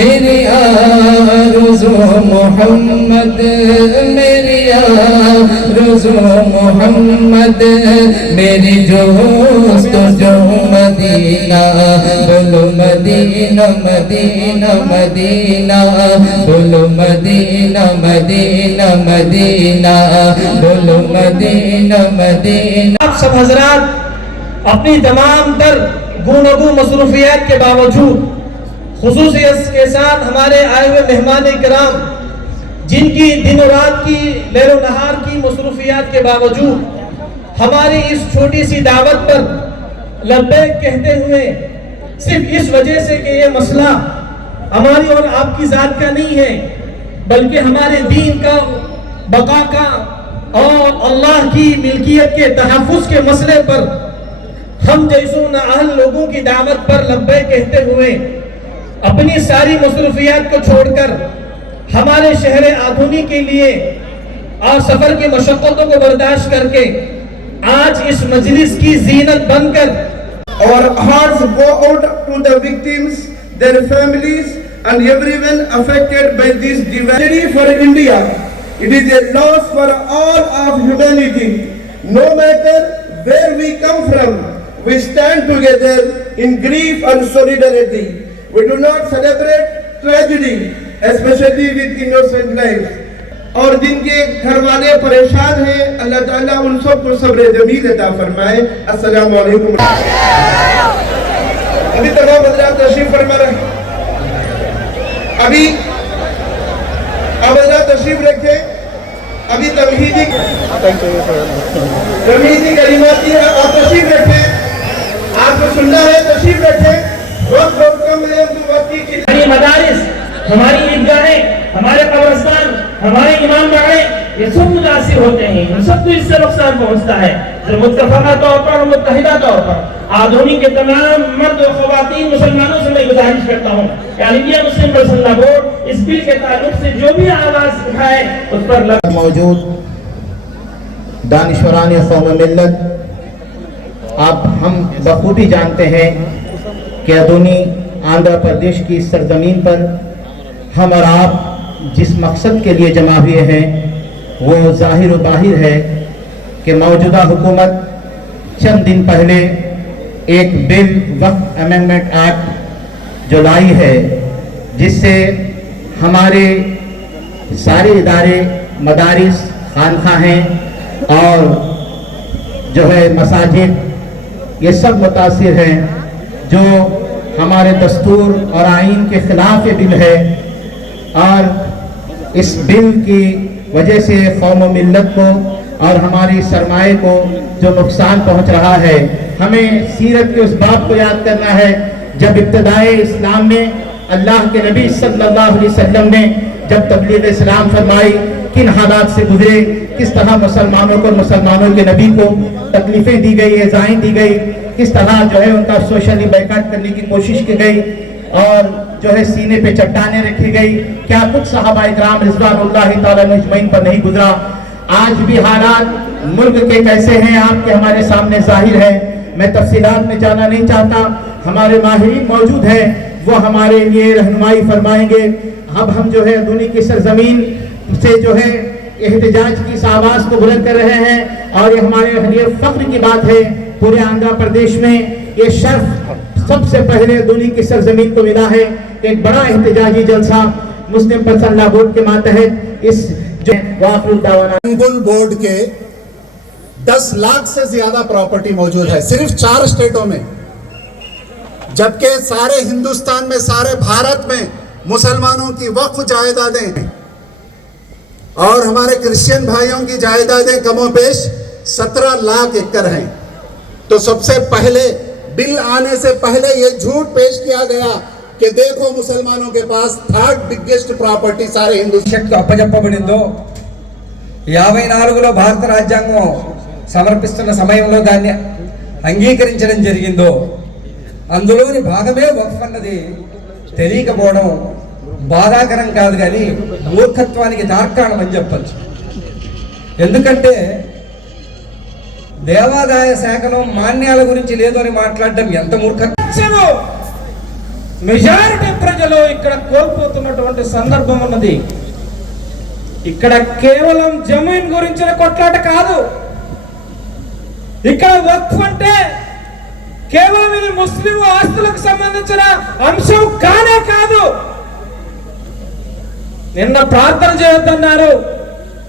मेरी आरज़ू मोहम्मद, मेरी आरज़ू मोहम्मद, मेरी जोस्त जो मदीना, बोलो मदीना मदीना मदीना, बोलो मदीना मदीना मदीना, बोलो मदीना मदीना। आप सब हजरात अपनी तमाम तर गुनगु मसरूफियात के बावजूद खुसूसियत के साथ हमारे आए हुए मेहमान इकराम, जिनकी दिन रात की लैलो नहार की मसरूफियात के बावजूद हमारी इस छोटी सी दावत पर लब्बैक कहते हुए, सिर्फ इस वजह से कि ये मसला हमारी और आपकी जात का नहीं है, बल्कि हमारे दीन का, बका का और अल्लाह की मिल्कियत के तहफ़्फ़ुज़ के मसले पर हम जैसों नाअहल लोगों की दावत पर लब्बैक कहते हुए अपनी सारी मसरूफियात को छोड़कर हमारे शहर आधुनिक के लिए और सफर की मशक्क़तों को बर्दाश्त करके आज इस मजलिस की जीनत बनकर our hearts go out to the victims, their families and everyone affected by this tragedy for India. It is a loss for all of humanity. No matter where we come from, we stand together in grief and solidarity. We do not celebrate tragedy, especially with innocent lives. और जिनके घर वाले परेशान हैं, अल्लाह ताला उन सबको सब्र जमील अता फरमाए। अस्सलामु अलैकुम। अभी तमाम हज़रात तशरीफ फरमा रहे, अभी अब हज़रात तशरीफ रखे, अभी तमहीदी कलिमात की आप तशरीफ रखे, आपको सुनना है, तशरीफ रखे। वक्त बहुत कम है, वक्त की हमारी मदारिस, हमारी ईदगाहें, हमारे कब्रिस्तान, हमारे इमाम बाड़े, ये सब मुतासिर होते हैं, इन सब को इससे नुकसान पहुंचता है। मुत्तफ़क़ा तौर पर और मुत्तहिदा तौर पर आधुनिक के तमाम मर्द और ख़वातीन मुसलमानों से मैं गुजारिश करता हूँ कि इंडिया मुस्लिम पर्सनल बोर्ड इस बिल के ताल्लुक से जो भी आवाज़ उठाए उस पर मौजूद दानिशवरान क़ौम मिल्लत, अब हम बखूबी जानते हैं कि अदूनी आंध्र प्रदेश की सरजमीन पर हम और आप जिस मकसद के लिए जमा हुए हैं वो ज़ाहिर व बाहिर है कि मौजूदा हुकूमत चंद दिन पहले एक बिल वक्फ अमेंडमेंट एक्ट जो लाई है, जिससे हमारे सारे इदारे, मदारिस, खानखाहें और जो है मसाजिद, ये सब मुतासिर हैं। जो हमारे दस्तूर और आइन के ख़िलाफ़ ये बिल है और इस बिल की वजह से कौम व मिल्लत को और हमारी सरमाए को जो नुकसान पहुंच रहा है, हमें सीरत के उस बात को याद करना है जब इब्तिदाए इस्लाम में अल्लाह के नबी सल्लल्लाहु अलैहि वसल्लम ने जब तबलीग इस्लाम फरमाई, किन हालात से गुजरे, किस तरह मुसलमानों को, मुसलमानों के नबी को तकलीफ़ें दी गई, एज़ाएं दी गई, किस तरह जो है उनका सोशली बैकाट करने की कोशिश की गई और जो है सीने पे चट्टाने रखी गई। क्या कुछ सहाबा इकराम रिज़वानुल्लाहि ताला अजमईन पर नहीं गुजरा? आज भी हालात मुल्क के कैसे हैं आपके हमारे सामने जाहिर है। मैं तफसीलात में जाना नहीं चाहता, हमारे माहिरीन मौजूद हैं, वो हमारे लिए रहनुमाई फरमाएंगे। अब हम जो है दुनिया की सरजमीन से जो है एहतजाज की इस आवाज़ को बुलंद कर रहे हैं और ये हमारे लिए फख्र की बात है। पूरे आंध्र प्रदेश में ये शर्फ सबसे पहले दुनिया की सरजमीन को मिला है। एक बड़ा एहतजाजी जलसा मुस्लिम पर्सनल बोर्ड के मातहत इस जो बोर्ड के 10 लाख से ज्यादा प्रॉपर्टी मौजूद है सिर्फ 4 स्टेटों में, जबकि सारे हिंदुस्तान में, सारे भारत में मुसलमानों की वक्फ जायदादें हैं और हमारे क्रिश्चियन भाइयों की जायदादें कमोपेश 17 लाख एकड़ हैं। तो सबसे पहले बिल आने से पहले ये झूठ पेश किया गया कि देखो मुसलमानों के पास 3rd बिगेस्ट प्रॉपर्टी सारे हिंदुस्तान అప్పజెప్పబడిందో 54లో భారత రాజ్యాంగం సమర్పిస్తున్న సమయంలో దాన్ని అంగీకరించడం జరిగిందో అందులోని భాగమే వక్ఫ్ అన్నది తెలియకపోవడం బాధాకరం కాదు, కానీ మూర్ఖత్వానికి తార్కాణం అని చెప్పచ్చు. ఎందుకంటే దేవాదాయ శాఖలో మాన్యాల గురించి లేదు అని మాట్లాడడం ఎంత మూర్ఖత్వం. మెజారిటీ ప్రజలు ఇక్కడ కోల్పోతున్నటువంటి సందర్భం ఉన్నది. ఇక్కడ కేవలం జమీన్ గురించిన కొట్లాట కాదు. ఇక్కడ వక్ఫ్ అంటే కేవలం ఇది ముస్లిం ఆస్తులకు సంబంధించిన అంశం కానే కాదు. నిన్న ప్రార్థన చేయొద్దన్నారు,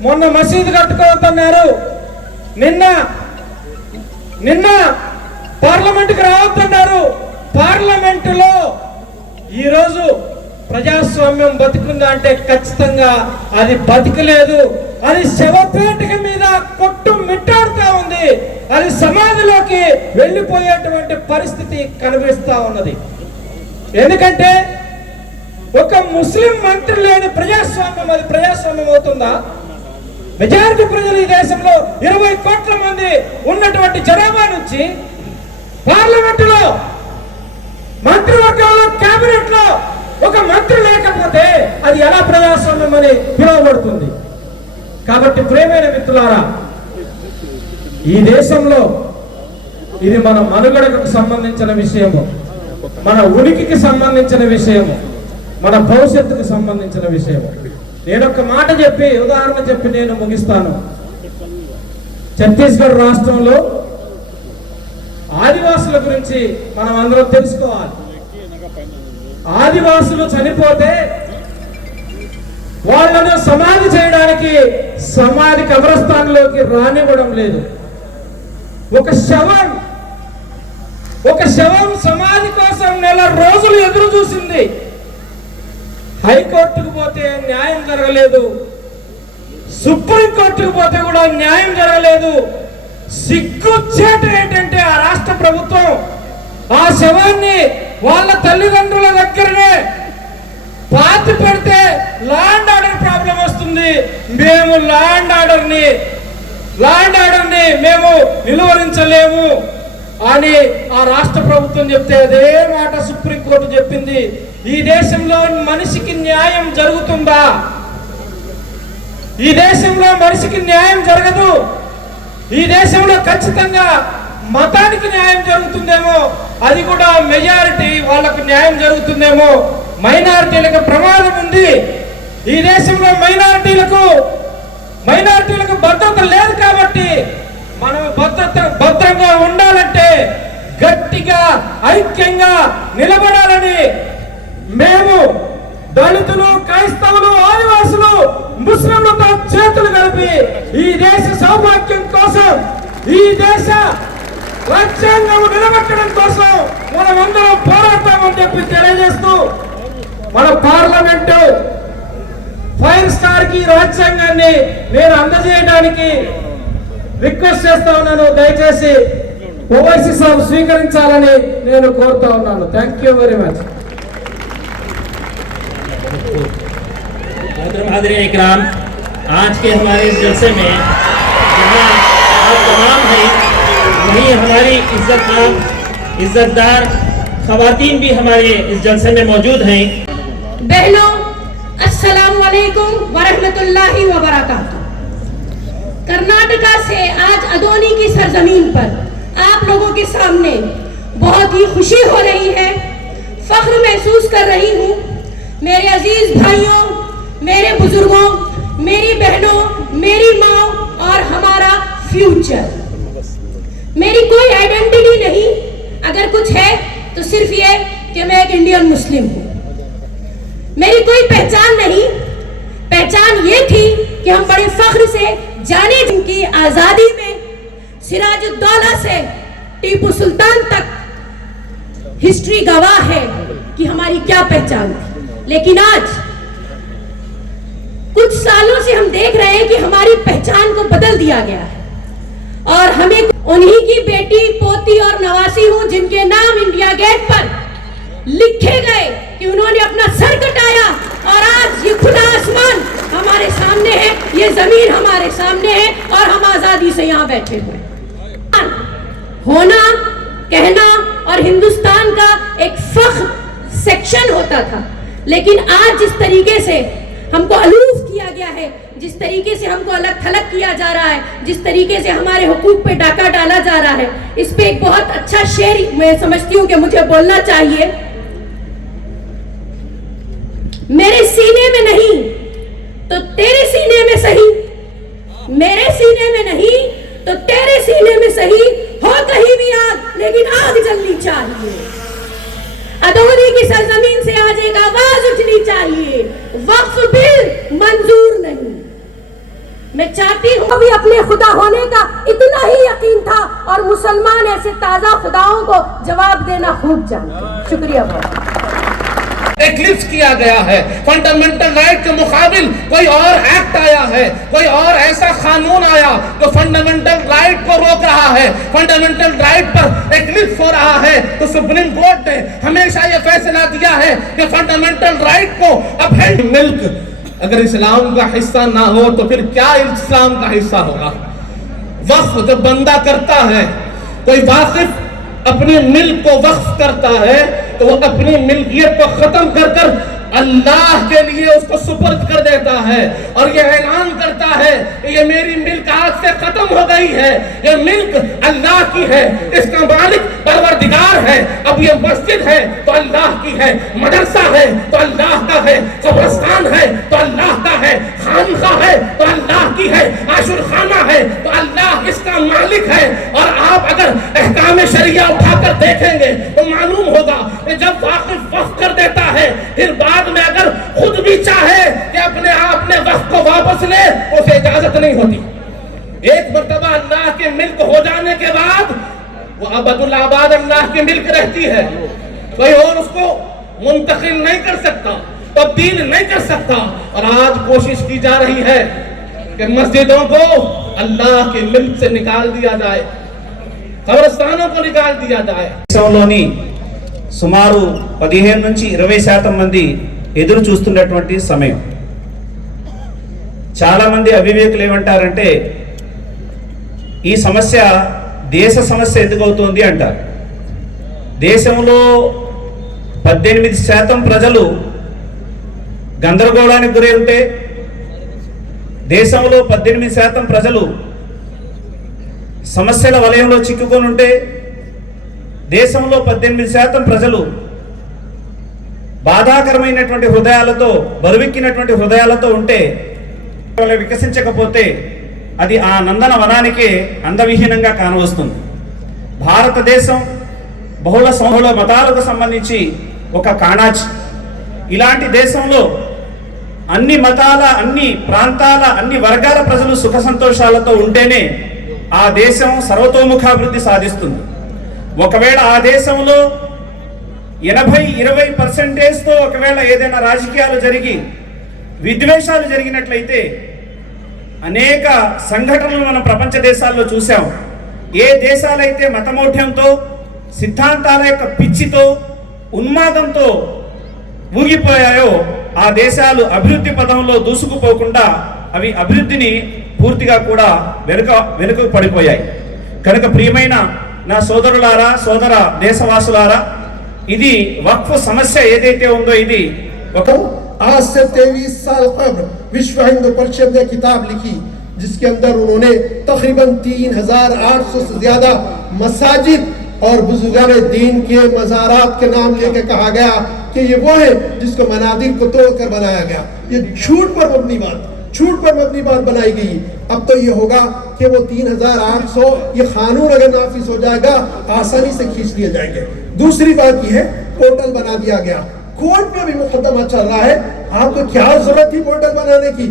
మొన్న మసీదు కట్టుకోవద్దన్నారు, నిన్న పార్లమెంటుకి రావద్దన్నారు. పార్లమెంటులో ఈరోజు ప్రజాస్వామ్యం బతికుందా అంటే ఖచ్చితంగా అది బతికలేదు. అది శవపేటిక మీద కొట్టు మిట్టాడుతా ఉంది. అది సమాధిలోకి వెళ్ళిపోయేటువంటి పరిస్థితి కనిపిస్తా ఉన్నది. ఎందుకంటే ఒక ముస్లిం మంత్రి లేని ప్రజాస్వామ్యం అది ప్రజాస్వామ్యం అవుతుందా? మెజారిటీ ప్రజలు ఈ దేశంలో 20 కోట్ల మంది ఉన్నటువంటి జనాభా నుంచి పార్లమెంటులో, మంత్రివర్గంలో, కేబినెట్ లో ఒక మంత్రి లేకపోతే అది ఎలా ప్రజాస్వామ్యం అని పిలువబడుతుంది? కాబట్టి ప్రియమైన మిత్రులారా, ఈ దేశంలో ఇది మన మనుగడకు సంబంధించిన విషయము, మన ఉనికికి సంబంధించిన విషయము, మన భవిష్యత్తుకు సంబంధించిన విషయము. నేను ఒక మాట చెప్పి, ఉదాహరణ చెప్పి నేను ముగిస్తాను. ఛత్తీస్గఢ్ రాష్ట్రంలో ఆదివాసుల గురించి మనం అందరం తెలుసుకోవాలి. ఆదివాసులు చనిపోతే వాళ్ళను సమాధి చేయడానికి సమాధి కబ్రస్థాన్లోకి రానివ్వడం లేదు. ఒక శవం సమాధి కోసం నెల రోజులు ఎదురు చూసింది. హైకోర్టుకు పోతే న్యాయం జరగలేదు, సుప్రీంకోర్టుకు పోతే కూడా న్యాయం జరగలేదు. సిగ్గుచేటు ఏంటంటే ఆ రాష్ట్ర ప్రభుత్వం ఆ శవాన్ని వాళ్ళ తల్లిదండ్రుల దగ్గరనే పాతి పెడితే ల్యాండ్ ఆర్డర్ ప్రాబ్లం వస్తుంది. మేము ల్యాండ్ ఆర్డర్ని మేము నిలువరించలేము అని ఆ రాష్ట్ర ప్రభుత్వం చెప్తే అదే మాట సుప్రీంకోర్టు చెప్పింది. ఈ దేశంలో మనిషికి న్యాయం జరుగుతుందా? ఈ దేశంలో మనిషికి న్యాయం జరగదు. ఈ దేశంలో ఖచ్చితంగా మతానికి న్యాయం జరుగుతుందేమో, అది కూడా మెజారిటీ వాళ్ళకు న్యాయం జరుగుతుందేమో. మైనారిటీలకు ప్రమాదం ఉంది. ఈ దేశంలో మైనారిటీలకు భద్రత లేదు. కాబట్టి మనం భద్రంగా ఉండాలంటే గట్టిగా ఐక్యంగా నిలబడాలని మేము దళితులు, క్రైస్తవులు, ఆదివాసులు, ముస్లింలతో చేతులు కలిపి ఈ దేశ సౌభాగ్యం కోసం, ఈ దేశ రాజ్యాంగం నిలబెట్టడం కోసం మనమందరం పోరాడతామని చెప్పి తెలియజేస్తూ, మన పార్లమెంటు 5 స్టార్ కి రాజ్యాంగాన్ని నేను అందజేయడానికి రిక్వెస్ట్ చేస్తా ఉన్నాను. దయచేసి ఓవైసీ సాబ్ స్వీకరించాలని నేను కోరుతా ఉన్నాను. Thank you very much. हाज़रीन इकराम, आज के हमारे इस जलसे में जहाँ आप तमाम हैं, वहीं हमारी इज्जतदार ख़वातीन भी हमारे इस जलसे में मौजूद हैं। बहनों, अस्सलाम वालेकुम वरहमतुल्लाहि वबरकातुहू। कर्नाटका से आज अदोनी की सरजमीन पर आप लोगों के सामने बहुत ही खुशी हो रही है, फख्र महसूस कर रही हूँ। मेरे अजीज भाइयों, मेरे बुजुर्गों, मेरी बहनों, मेरी माँ और हमारा फ्यूचर। मेरी कोई आइडेंटिटी नहीं, अगर कुछ है तो सिर्फ ये कि मैं एक इंडियन मुस्लिम हूँ। मेरी कोई पहचान नहीं, पहचान ये थी कि हम बड़े फख्र से जाने जिनकी आज़ादी में सिराजुद्दौला से टीपू सुल्तान तक हिस्ट्री गवाह है कि हमारी क्या पहचान थी। लेकिन आज कुछ सालों से हम देख रहे हैं कि हमारी पहचान को बदल दिया गया है और हमें उन्हीं की बेटी, पोती और नवासी हूं जिनके नाम इंडिया गेट पर लिखे गए कि उन्होंने अपना सर कटाया और आज ये खुला आसमान हमारे सामने है, ये जमीन हमारे सामने है और हम आजादी से यहाँ बैठे हुए। होना, कहना और हिंदुस्तान का एक फख्र सेक्शन होता था, लेकिन आज जिस तरीके से हमको अलूफ किया गया है, जिस तरीके से हमको अलग थलग किया जा रहा है, जिस तरीके से हमारे हुकूक पे डाका डाला जा रहा है, इस पे एक बहुत अच्छा शेर मैं समझती हूँ कि मुझे बोलना चाहिए मेरे सीने में नहीं तो तेरे सीने में सही, मेरे सीने में नहीं तो तेरे सीने में सही, हो कहीं भी आग लेकिन आग जलनी चाहिए। अदौरी की सरजमीन से आज एक आवाज उठनी चाहिए, वक्फ बिल मंजूर नहीं। मैं चाहती हूँ अभी अपने खुदा होने का इतना ही यकीन था और मुसलमान ऐसे ताजा खुदाओं को जवाब देना खूब जानते। शुक्रिया। एक्लिप्स किया गया है, फंडामेंटल राइट के मुकाबिल कोई और एक्ट आया है, कोई और ऐसा कानून आया जो फंडामेंटल राइट को रोक रहा है, फंडामेंटल राइट पर एक्लिप्स हो रहा है। तो सुप्रीम कोर्ट ने हमेशा यह फैसला दिया है कि फंडामेंटल राइट को अपहेंड मिल्क अगर इस्लाम का हिस्सा ना हो तो फिर क्या इस्लाम का हिस्सा होगा। वक्फ जब बंदा करता है, कोई वाकिफ अपनी मिल्क को वक्फ करता है तो वो अपनी मिल्कियत को खत्म कर कर अल्लाह के लिए उसको सुपर्द कर देता है और ये ऐलान करता है कि ये मेरी मिल्क आज से खत्म हो गई है, ये मिल्क अल्लाह की है, इसका मालिक परवरदिगार है। अब ये मस्जिद है तो अल्लाह की है, मदरसा है तो अल्लाह का है, कब्रिस्तान है तो अल्लाह का है, खानका है तो अल्लाह की है, आशुरखाना है तो अल्लाह इसका मालिक है। और आप अगर अहकाम शरिया उठाकर देखेंगे तो मालूम होगा कि जब वाकिफ वक्फ कर देता है फिर बाद में अगर खुद भी चाहे कि अपने आप ने वक्फ को वापस ले, उसे इजाजत नहीं होती। एक मर्तबा अल्लाह के मिल्क हो जाने के बाद वो अबदुल आबाद अल्लाह की मिल्क रहती है, कोई और उसको मुंतकिल नहीं कर सकता, तब्दील नहीं कर सकता। और आज कोशिश की जा रही है कि मस्जिदों को अल्लाह के मिल्क से निकाल दिया जाए, कब्रिस्तानों को निकाल दिया जाए। దేశంలోని సుమారు 15 నుంచి 20% మంది ఎదురు చూస్తున్నటువంటి సమయం. చాలా మంది అవివేకులు ఏమంటారంటే ఈ సమస్య దేశ సమస్య ఎందుకు అవుతుంది అంటారు. దేశంలో 18% ప్రజలు గందరగోళానికి గురై ఉంటే, దేశంలో 18% ప్రజలు సమస్యల వలయంలో చిక్కుకొని ఉంటే, దేశంలో 18% ప్రజలు బాధాకరమైనటువంటి హృదయాలతో, బరువెక్కినటువంటి హృదయాలతో ఉంటే, వికసించకపోతే అది ఆ నందన వనానికే అందవిహీనంగా కానవస్తుంది. భారతదేశం బహుళ మతాలకు సంబంధించి ఒక కాణాచి. ఇలాంటి దేశంలో అన్ని మతాల, అన్ని ప్రాంతాల, అన్ని వర్గాల ప్రజలు సుఖ సంతోషాలతో ఉంటేనే ఆ దేశం సర్వతోముఖాభివృద్ధి సాధిస్తుంది. ఒకవేళ ఆ దేశంలో 80-20%తో ఒకవేళ ఏదైనా రాజకీయాలు జరిగి విద్వేషాలు జరిగినట్లయితే అనేక సంఘటనలు మనం ప్రపంచ దేశాల్లో చూసాం. ఏ దేశాలైతే మతమౌఢ్యంతో, సిద్ధాంతాల యొక్క పిచ్చితో, ఉన్మాదంతో ఊగిపోయాయో ఆ దేశాలు అభివృద్ధి పదంలో దూసుకుపోకుండా అవి అభివృద్ధిని పూర్తిగా కూడా వెనుకకు పడిపోయాయి. కనుక ప్రియమైన నా సోదరులారా, సోదర దేశవాసులారా, ఇది వక్ఫ్ సమస్య ఏదైతే ఉందో ఇది ఒక आज से 23 साल कबल विश्व हिंदू परिषद ने किताब लिखी जिसके अंदर उन्होंने तकरीबन 3800 से ज्यादा मसाजिद और बुजुर्गान दीन के मज़ारात के नाम लेके कहा गया कि ये वो है जिसको मनादिर को तोड़कर बनाया गया। ये झूठ पर मबनी बात बनाई गई। अब तो ये होगा कि वो 3800 ये कानून अगर नाफिज हो जाएगा आसानी से खींच लिए जाएंगे। दूसरी बात ये है पोर्टल बना दिया गया, कोर्ट में भी मुकदमा चल रहा है। आपको क्या जरूरत थी पोर्टल बनाने की?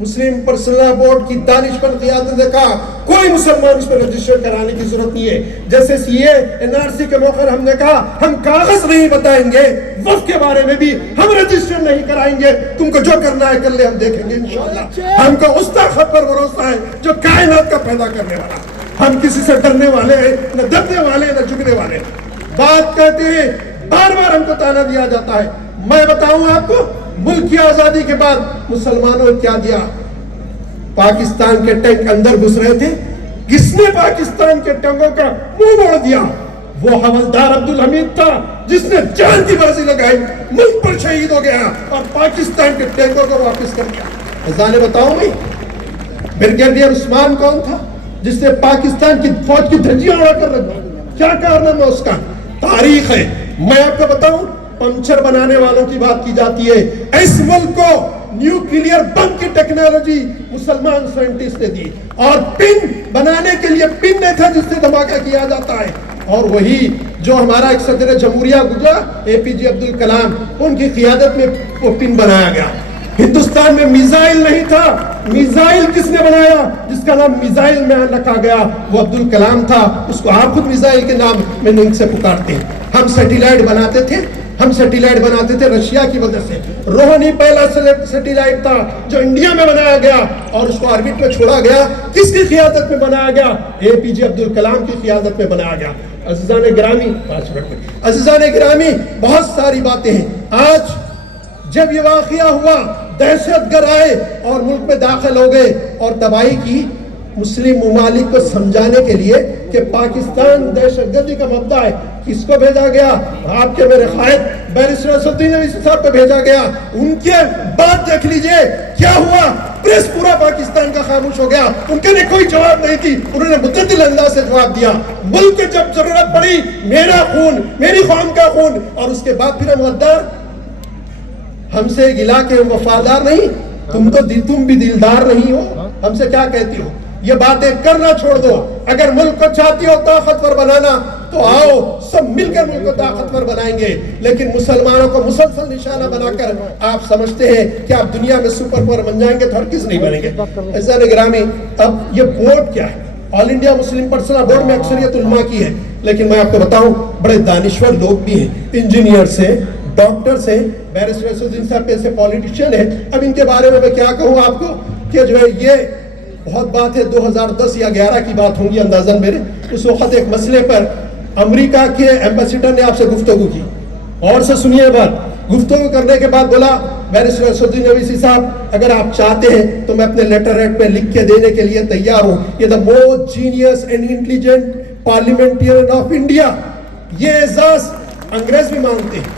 मुस्लिम पर्सनल बोर्ड की दानिशमंद क़ियादत ने कहा कोई मुसलमान इस पर रजिस्टर कराने की जरूरत नहीं है। जैसे सीए एनआरसी के मौके पर हमने कहा हम कागज नहीं बताएंगे, वक्फ के बारे में भी हम रजिस्टर नहीं कराएंगे, तुमको जो करना है कर ले, हम देखेंगे इंशाअल्लाह। हमको उस ताकत पर भरोसा है जो कायनात का पैदा करने वाला। हम किसी से डरने वाले हैं, न डरने वाले न झुकने वाले। बात कहते हैं, बार बार हमको ताना दिया जाता है। मैं बताऊं आपको, मुल्क की आजादी के बाद मुसलमानों ने क्या दिया? पाकिस्तान के टैंक अंदर घुस रहे थे, किसने पाकिस्तान के टैंकों का मुंह मोड़ दिया? वो हवलदार अब्दुल हमीद था जिसने जान की बाजी लगाई, मुल्क पर शहीद हो गया और पाकिस्तान के टैंकों को वापस कर दिया। जाने बताओ भाई, ब्रिगेडियर उस्मान कौन था जिसने पाकिस्तान की फौज की धज्जियां उड़ा कर रख दी? क्या कारनामा उसका? तारीख है। मैं आपको बताऊं, पंचर बनाने वालों की बात की जाती है। इस मुल्क को न्यूक्लियर बम की टेक्नोलॉजी मुसलमान साइंटिस्ट ने दी, और पिन बनाने के लिए पिन नहीं था जिससे धमाका किया जाता है, और वही जो हमारा एक सदर जमहूरिया गुजरा APJ अब्दुल कलाम, उनकी क़ियादत में वो पिन बनाया गया। हिंदुस्तान में मिसाइल नहीं था, मिसाइल किसने बनाया? जिसका नाम मिसाइल में रखा गया वो अब्दुल कलाम था। उसको आप खुद मिसाइल के नाम में नींद से पुकारते हैं। हम सैटेलाइट बनाते थे रशिया की वजह से। रोहिणी पहला सैटेलाइट था जो इंडिया में बनाया गया और उसको ऑर्बिट में छोड़ा गया। किसकी क़ियादत में बनाया गया? APJ अब्दुल कलाम की क़ियादत में बनाया गया। अज़ीज़ान गिरामी, 5 मिनट में, अज़ीज़ान गिरामी, बहुत सारी बातें हैं। आज जब ये वाक़या हुआ, दहशतगर्द आए और मुल्क में दाखिल हो गए और तबाही की, मुस्लिम ममालिक को समझाने के लिए कि पाकिस्तान दहशतगर्दी का मुद्दा है, किसको भेजा गया? आपके मेरे कायद बैरिस्टर असदुद्दीन ओवैसी साहब को भेजा गया। उनके बाद देख लीजिए क्या हुआ, प्रेस पूरा पाकिस्तान का खामोश हो गया। उनके लिए कोई जवाब नहीं थी, उन्होंने मुतअद्दिल अंदाज से जवाब दिया। मुल्क के जब जरूरत पड़ी, मेरा खून, मेरी कौम का खून, और उसके बाद फिर हम गद्दार, हमसे गिला के वफादार नहीं, तुम भी दिलदार नहीं हो, हमसे क्या कहती हो? ये बातें करना छोड़ दो। अगर मुल्क को चाहती हो ताकतवर बनाना तो आओ सब मिलकर मुल्क को ताकतवर बनाएंगे, लेकिन मुसलमानों को मुसलसल निशाना बनाकर आप समझते हैं कि आप दुनिया में सुपर पावर बन जाएंगे तो हरगिज़ नहीं बनेंगे। ऐसा निगरानी, अब ये बोर्ड क्या है? All India Muslim personal board में अक्सरियत उलमा की है, लेकिन मैं आपको बताऊं बड़े दानिश्वर लोग भी हैं, इंजीनियर से, डॉक्टर से, बैरिस्टर असदुद्दीन साहब ऐसे पॉलिटिशियन है। अब इनके बारे में मैं क्या कहूँ आपको कि जो है ये बहुत बात है, 2010 या 11 की बात होंगी अंदाजन मेरे। उस वक्त एक मसले पर अमेरिका के एम्बेसडर ने आपसे गुफ्तगू की, और से सुनिए बात। गुफ्तगू करने के बाद बोला, बैरिस्टर असदुद्दीन ओवैसी साहब, अगर आप चाहते हैं तो मैं अपने लेटर हेड पे लिख के देने के लिए तैयार हूँ। ये the most genius and intelligent parliamentarian of India, ये एजाज अंग्रेज भी मांगते हैं।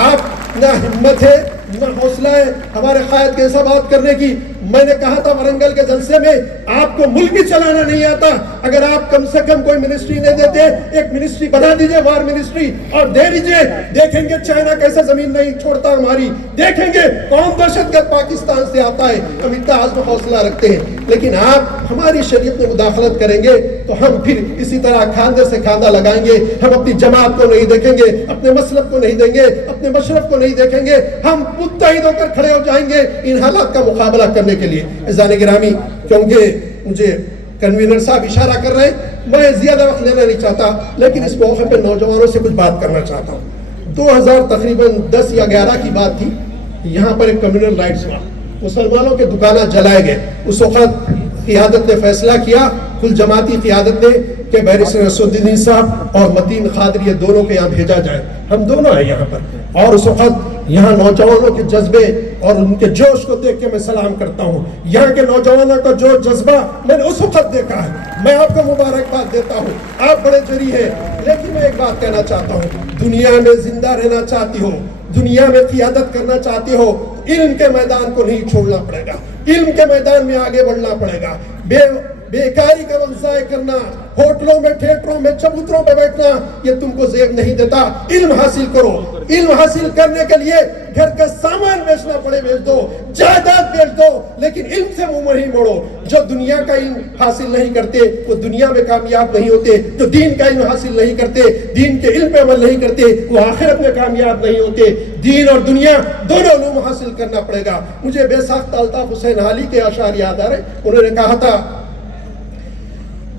आप ना हिम्मत है ना हौसला है हमारे कायद के ऐसा बात करने की। मैंने कहा था वरंगल के जलसे में, आपको मुल्क भी चलाना नहीं आता, अगर आप कम से कम कोई मिनिस्ट्री नहीं देते, एक मिनिस्ट्री बना दीजिए, वार मिनिस्ट्री, और दे दीजिए। देखेंगे चाइना कैसे जमीन नहीं छोड़ता हमारी, देखेंगे कौन दहशतगर्द पाकिस्तान से आता है। हम इतना आज़्म हौसला रखते हैं, लेकिन आप हमारी शरीयत में मुदाखलत करेंगे तो हम फिर इसी तरह खांदे से खांदा लगाएंगे। हम अपनी जमात को नहीं देखेंगे, अपने मसलब को नहीं देंगे, अपने मशरफ को नहीं देखेंगे, हम मुत्तहिद होकर खड़े हो जाएंगे इन हालात का मुकाबला करने के लिए। इज़ान गिरामी, क्योंकि मुझे कन्वीनर साहब इशारा कर रहे हैं, मैं ज्यादा वक्त लेना नहीं चाहता, लेकिन इस मौके पे नौजवानों से कुछ बात करना चाहता हूँ। 2000 तकरीबन 10 या 11 की बात थी, यहाँ पर एक कम्युनल राइट्स हुआ, मुसलमानों के दुकाना जलाए गए। उस वक्त क़ियादत ने फैसला किया, कुल जमाती क़ियादत ने, कि बैरिस्टर असदुद्दीन साहब और मतीन खादर ये दोनों को यहाँ भेजा जाए। हम दोनों हैं यहाँ पर, और उस वक्त यहाँ नौजवानों के जज्बे और उनके जोश को देख के मैं सलाम करता हूँ। यहाँ के नौजवानों का जो जज्बा मैंने उस वक्त देखा है, मैं आपको मुबारकबाद देता हूँ, आप बड़े जरी है। लेकिन मैं एक बात कहना चाहता हूँ, दुनिया में जिंदा रहना चाहती हो, दुनिया में क़ियादत करना चाहती हो, इल्म के मैदान को नहीं छोड़ना पड़ेगा, इल्म के मैदान में आगे बढ़ना पड़ेगा। बेकारी का वक्त ज़ाय करना, होटलों में, थिएटरों में, चबूतरों पर बैठना, ये तुमको ज़ेब नहीं देता। इल्म हासिल करो, इल्म हासिल करने के लिए घर का सामान बेचना पड़े बेच दो, जायदाद बेच दो, लेकिन इल्म से मुंह नहीं मोड़ो। जो दुनिया का इल्म हासिल नहीं करते वो दुनिया में कामयाब नहीं होते, जो दीन का इल्म हासिल नहीं करते, दीन के इल्म पे अमल नहीं करते, वो आखिरत में कामयाब नहीं होते। दीन और दुनिया दोनों इल्म हासिल करना पड़ेगा। मुझे बेसाख्त अल्ताफ हुसैन अली के अशार याद आ रहे, उन्होंने कहा था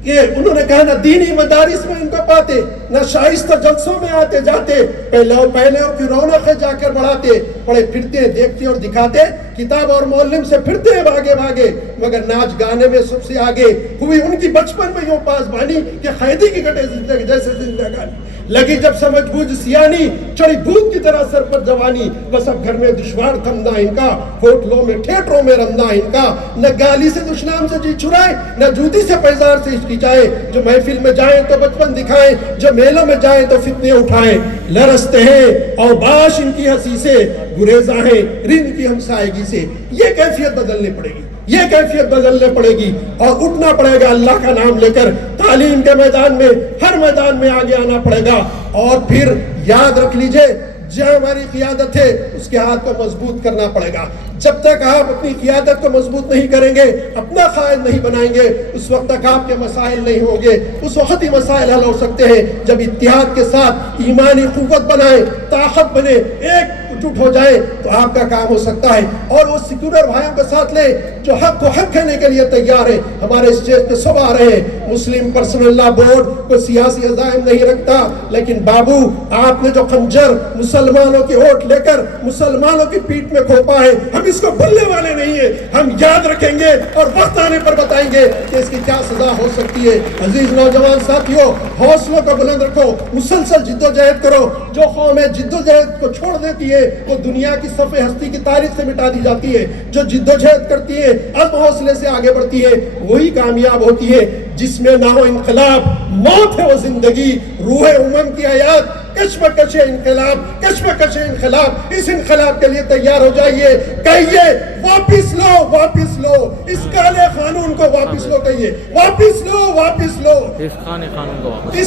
कि उन्होंने कहा ना दीनी मदारिस में इनको पाते, ना शाइस्ता जलसों में आते जाते, पहले और फिर रौनक जाकर बढ़ाते, पढ़े फिरते, देखते और दिखाते, किताब और मौलिम से फिरते हैं भागे भागे, मगर नाच गाने में सबसे आगे हुई उनकी बचपन में यूं पासबानी कि कैदी की कटे जिंदगी जैसे जिंदगानी। लगी जब समझ बूझ सियानी, चढ़ी भूत की तरह सर पर जवानी, बस अब घर में दुश्वार थमना इनका, होटलों में थिएटरों में रमना इनका, न गाली से दुश्मन से जी छुड़ाए, न जूती से पैजार से इसकी जाए, जो महफिल में जाए तो बचपन दिखाए, जो मेलों में जाए तो फितने उठाए, लरसते हैं और बाश इनकी हंसी से, गुरेजा है रिन की हमसायगी से। ये कैफियत बदलनी पड़ेगी, ये कैफियत बदलने पड़ेगी और उठना पड़ेगा अल्लाह का नाम लेकर, तालीम के मैदान में, हर मैदान में आगे आना पड़ेगा। और फिर याद रख लीजिए, जहाँ हमारी क़ियादत है उसके हाथ को मजबूत करना पड़ेगा। जब तक आप अपनी क़ियादत को मजबूत नहीं करेंगे, अपना क़ायद नहीं बनाएंगे, उस वक्त तक आपके मसाइल नहीं होंगे। उस वक्त ही मसाइल हल हो सकते हैं जब इत्तिहाद के साथ ईमानी क़ुव्वत बनाए, ताकत बने, एकजुट हो जाए तो आपका काम हो सकता है। और वो सेक्युलर भाइयों के साथ ले जो हक को हक कहने के लिए तैयार है। हमारे स्टेज पे सब आ रहे हैं। मुस्लिम पर्सनल लॉ बोर्ड को सियासी अज़ाइम नहीं रखता, लेकिन बाबू आपने जो खंजर मुसलमानों की वोट लेकर मुसलमानों की पीठ में खोपा है, हम इसको भूलने वाले नहीं है। हम याद रखेंगे और वक्त आने पर बताएंगे कि इसकी क्या सजा हो सकती है। अजीज नौजवान साथियों, हौसलों को बुलंद रखो, मुसलसल जिद्दोजहद करो। जो कौमें जिद्दोजहद को छोड़ देती है वो दुनिया की सफ़े हस्ती की तारीख से मिटा दी जाती है। जो जिद्दोजहद करती है, अज़्म हौसले से आगे बढ़ती है, वही कामयाब होती है। जिसमें ना हो इनकलाब, मौत है वो जिंदगी। रूह उमम की आयात, कश्मकश इनकलाब, कश्मकश इनकलाब। इस इनकलाब के लिए तैयार हो जाइए। कहिए वापिस लो, वापिस लो, इस काले कानून को वापिस लो। कहिए वापिस लो, वापिस लो, इस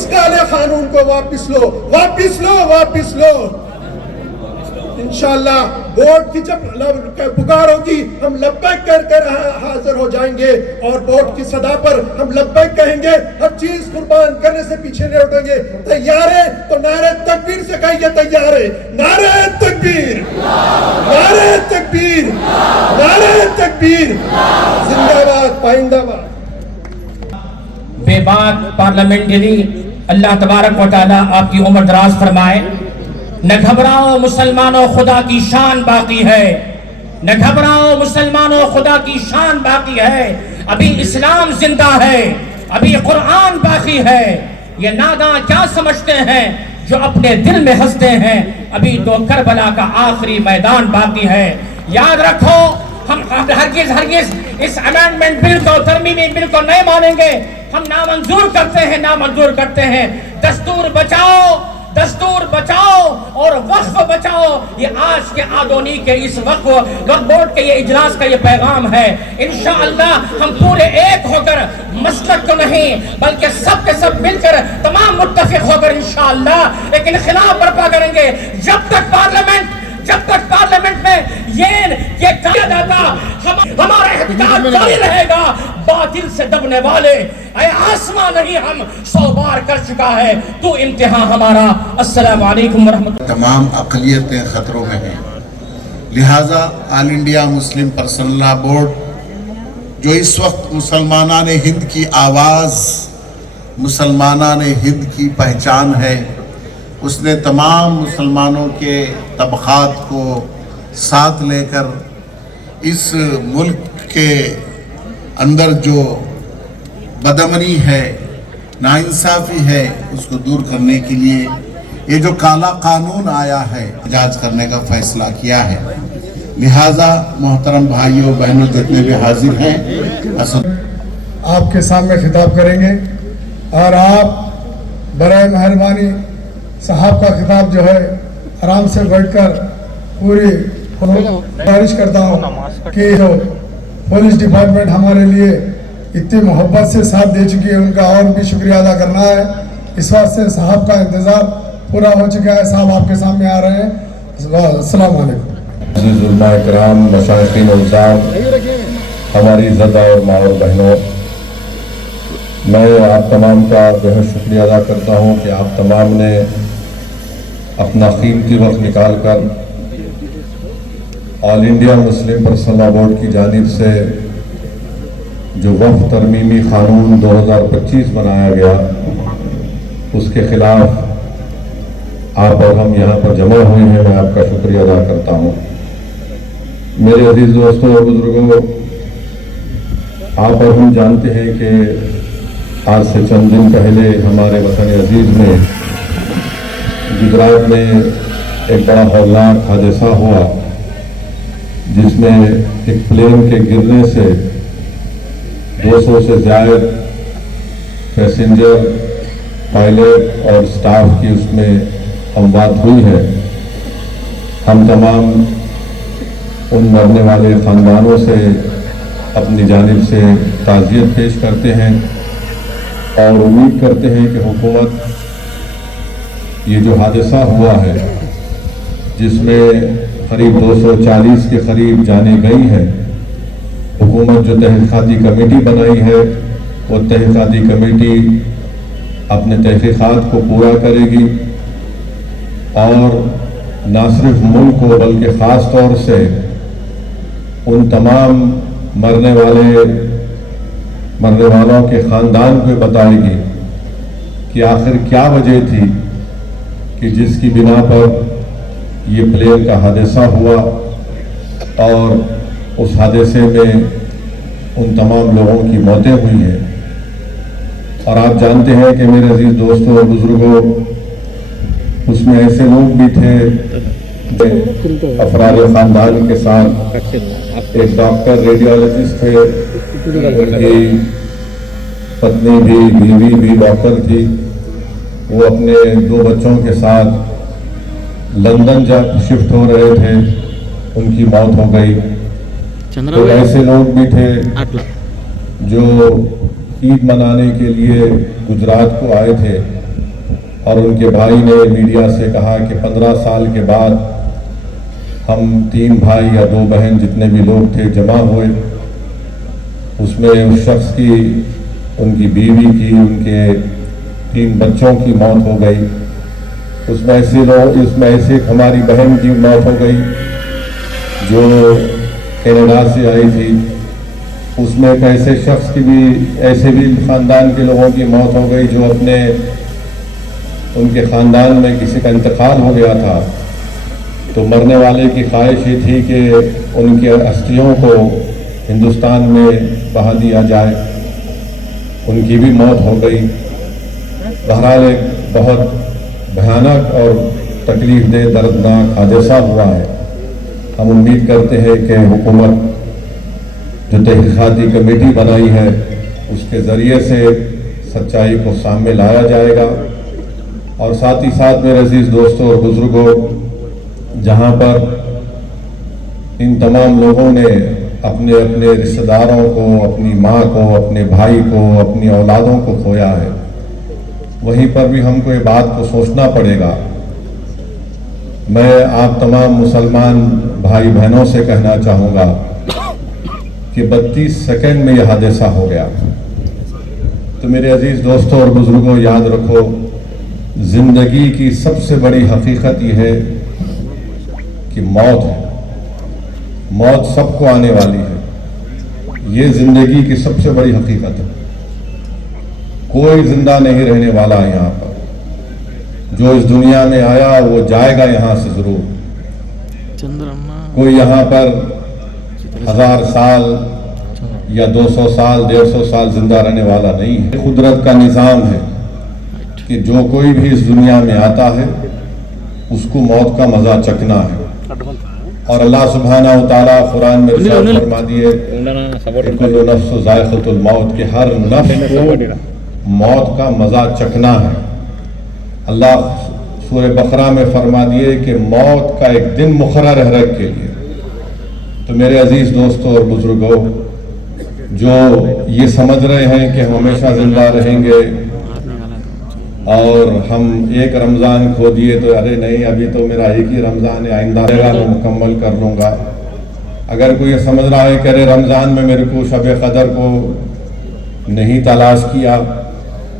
काले कानून को वापिस लो, वापिस लो, वापिस लो। इंशाअल्लाह वोट की जब पुकार होगी हम लब्बैक कर हाजिर हो जाएंगे और वोट की सदा पर हम लब्बैक कहेंगे। हर चीज कुर्बान करने से पीछे नहीं हटेंगे। तैयार है तो नारे तकबीर से कहिए तैयार है। नारे तकबीर, नारे तकबीर, नारे तकबीर, जिंदाबाद, पाइंदाबाद। बेबाक पार्लियामेंटरी, अल्लाह तबारक व तआला आपकी उम्र दराज फरमाए। न घबराओ मुसलमानों, खुदा की शान बाकी है। न घबराओ मुसलमानों, खुदा की शान बाकी है। अभी इस्लाम जिंदा है, अभी कुरान बाकी है। ये नादां क्या समझते हैं जो अपने दिल में हंसते हैं। अभी तो करबला का आखिरी मैदान बाकी है। याद रखो, हम हरगिज हरगिज इस अमेंडमेंट बिल को, तरमीमी बिल को नहीं मानेंगे। हम नामंजूर करते हैं, नामंजूर करते हैं। दस्तूर बचाओ, दस्तूर बचाओ और वक्फ बचाओ। ये आज के आदोनी के इस वक्फ बोर्ड के ये इजलास का ये पैगाम है। इंशाअल्लाह हम पूरे एक होकर, मसलक तो नहीं बल्कि सब के सब मिलकर, तमाम मुत्तफिक होकर इंशाअल्लाह एक इनक़िलाब बर्पा करेंगे। जब तक पार्लियामेंट में ये किया जाता, हमारा एहतजाज जारी रहेगा। बातिल से दबने वाले, ऐ आसमां नहीं हम 100 बार कर चुका है, तो इम्तिहान हमारा। अस्सलामु अलैकुम वरहमतुल्लाह। तमाम अक़लियतें ख़तरों में हैं, लिहाजा all India Muslim personal law board जो इस वक्त मुसलमानान हिंद की आवाज़, मुसलमानान हिंद की पहचान है, उसने तमाम मुसलमानों के तबक़ात को साथ लेकर इस मुल्क के अंदर जो बदअमनी है, नाइंसाफ़ी है, उसको दूर करने के लिए ये जो काला कानून आया है, इजाज़ करने का फैसला किया है। लिहाजा मोहतरम भाइयों बहनों जितने भी हाजिर हैं, आपके सामने खिताब करेंगे और आप बराए मेहरबानी साहब का खिताब जो है आराम से बैठकर पूरी गुजारिश करता हूँ कि जो पुलिस डिपार्टमेंट हमारे लिए इतनी मोहब्बत से साथ दे चुकी है, उनका और भी शुक्रिया अदा करना है। इस वास्ते साहब का इंतज़ार पूरा हो चुका है। साहब आपके सामने आ रहे हैं। अस्सलाम वालेकुम। इकराम, मशाइखीन उज़्ज़ाम, हमारी इज़्ज़त और माँ और बहनों, मैं आप तमाम का बेहद शुक्रिया अदा करता हूँ कि आप तमाम ने अपना कीमती वक्त निकाल कर all India Muslim personal law board की जानिब से जो वक्फ तरमीमी क़ानून 2025 बनाया गया, उसके ख़िलाफ़ आप और हम यहाँ पर जमा हुए हैं। मैं आपका शुक्रिया अदा करता हूँ। मेरे अजीज़ दोस्तों और बुजुर्गों, आप और हम जानते हैं कि आज से चंद दिन पहले हमारे वतन अजीज़ में गुजरात में एक बड़ा हौलनाक हादसा हुआ, जिसमें एक प्लेन के गिरने से 200 से ज़्यादा पैसेंजर, पायलट और स्टाफ की उसमें अमवात हुई है। हम तमाम उन मरने वाले ख़ानदानों से अपनी जानिब से ताज़ियत पेश करते हैं और उम्मीद करते हैं कि हुकूमत ये जो हादसा हुआ है जिसमें करीब 240 के करीब जाने गई हैं। हुकूमत जो तहकीकाती कमेटी बनाई है वो तहकीकाती कमेटी अपने तहकीकात को पूरा करेगी और न सिर्फ मुल्क को बल्कि ख़ास तौर से उन तमाम मरने वालों के ख़ानदान को बताएगी कि आखिर क्या वजह थी कि जिसकी बिना पर ये प्लेन का हादसा हुआ और उस हादसे में उन तमाम लोगों की मौतें हुई हैं। और आप जानते हैं कि मेरे अजीज दोस्तों और बुजुर्गों, उसमें ऐसे लोग भी थे अफराद खानदान के साथ। एक डॉक्टर रेडियोलॉजिस्ट थे, उनकी पत्नी भी बीवी भी डॉक्टर थी। वो अपने 2 बच्चों के साथ लंदन जब शिफ्ट हो रहे थे, उनकी मौत हो गई। तो ऐसे लोग भी थे जो ईद मनाने के लिए गुजरात को आए थे और उनके भाई ने मीडिया से कहा कि 15 साल के बाद हम 3 भाई या 2 बहन जितने भी लोग थे जमा हुए। उसमें उस शख्स की, उनकी बीवी की, उनके 3 बच्चों की मौत हो गई। इसमें ऐसे हमारी बहन की मौत हो गई जो कनाडा से आई थी। उसमें एक ऐसे शख्स की भी, ऐसे भी ख़ानदान के लोगों की मौत हो गई जो उनके ख़ानदान में किसी का इंतकाल हो गया था। तो मरने वाले की ख्वाहिश ये थी कि उनके अस्थियों को हिंदुस्तान में बहा दिया जाए। उनकी भी मौत हो गई। बहरहाल एक बहुत भयानक और तकलीफ दे दर्दनाक हादसा हुआ है। हम उम्मीद करते हैं कि हुकूमत जो तहकीकाती कमेटी बनाई है उसके ज़रिए से सच्चाई को सामने लाया जाएगा। और साथ ही साथ मेरे अजीज़ दोस्तों और बुज़ुर्गों, जहाँ पर इन तमाम लोगों ने अपने अपने रिश्तेदारों को, अपनी माँ को, अपने भाई को, अपनी औलादों को खोया है, वहीं पर भी हमको ये बात को सोचना पड़ेगा। मैं आप तमाम मुसलमान भाई बहनों से कहना चाहूँगा कि 32 सेकंड में यह हादसा हो गया। तो मेरे अजीज दोस्तों और बुजुर्गों, याद रखो, जिंदगी की सबसे बड़ी हकीकत यह है कि मौत है। मौत सबको आने वाली है। ये जिंदगी की सबसे बड़ी हकीकत है। कोई जिंदा नहीं रहने वाला है यहाँ पर। जो इस दुनिया में आया वो जाएगा यहाँ से जरूर। कोई यहाँ पर 1000 साल या 200 साल, 150 साल जिंदा रहने वाला नहीं है। कुदरत का निज़ाम है कि जो कोई भी इस दुनिया में आता है उसको मौत का मजा चखना है। और अल्लाह सुब्हाना व तआला कुरान में इरशाद फरमा दिए, कुल्लु नफ्स ज़ाइक़तुल मौत, कि हर नफ्स को मौत का मजा चखना है। अल्लाह सूरह बकरा में फरमा दिए कि मौत का एक दिन मुकर्रर है हर के लिए। तो मेरे अजीज दोस्तों और बुजुर्गों, जो ये समझ रहे हैं कि हम हमेशा जिंदा रहेंगे और हम एक रमज़ान खो दिए तो अरे नहीं, अभी तो मेरा एक ही रमज़ान है, आइंदा रहेगा मैं मुकम्मल कर लूँगा। अगर कोई ये समझ रहा है कि अरे रमज़ान में मेरे को शब क़दर को नहीं तलाश किया,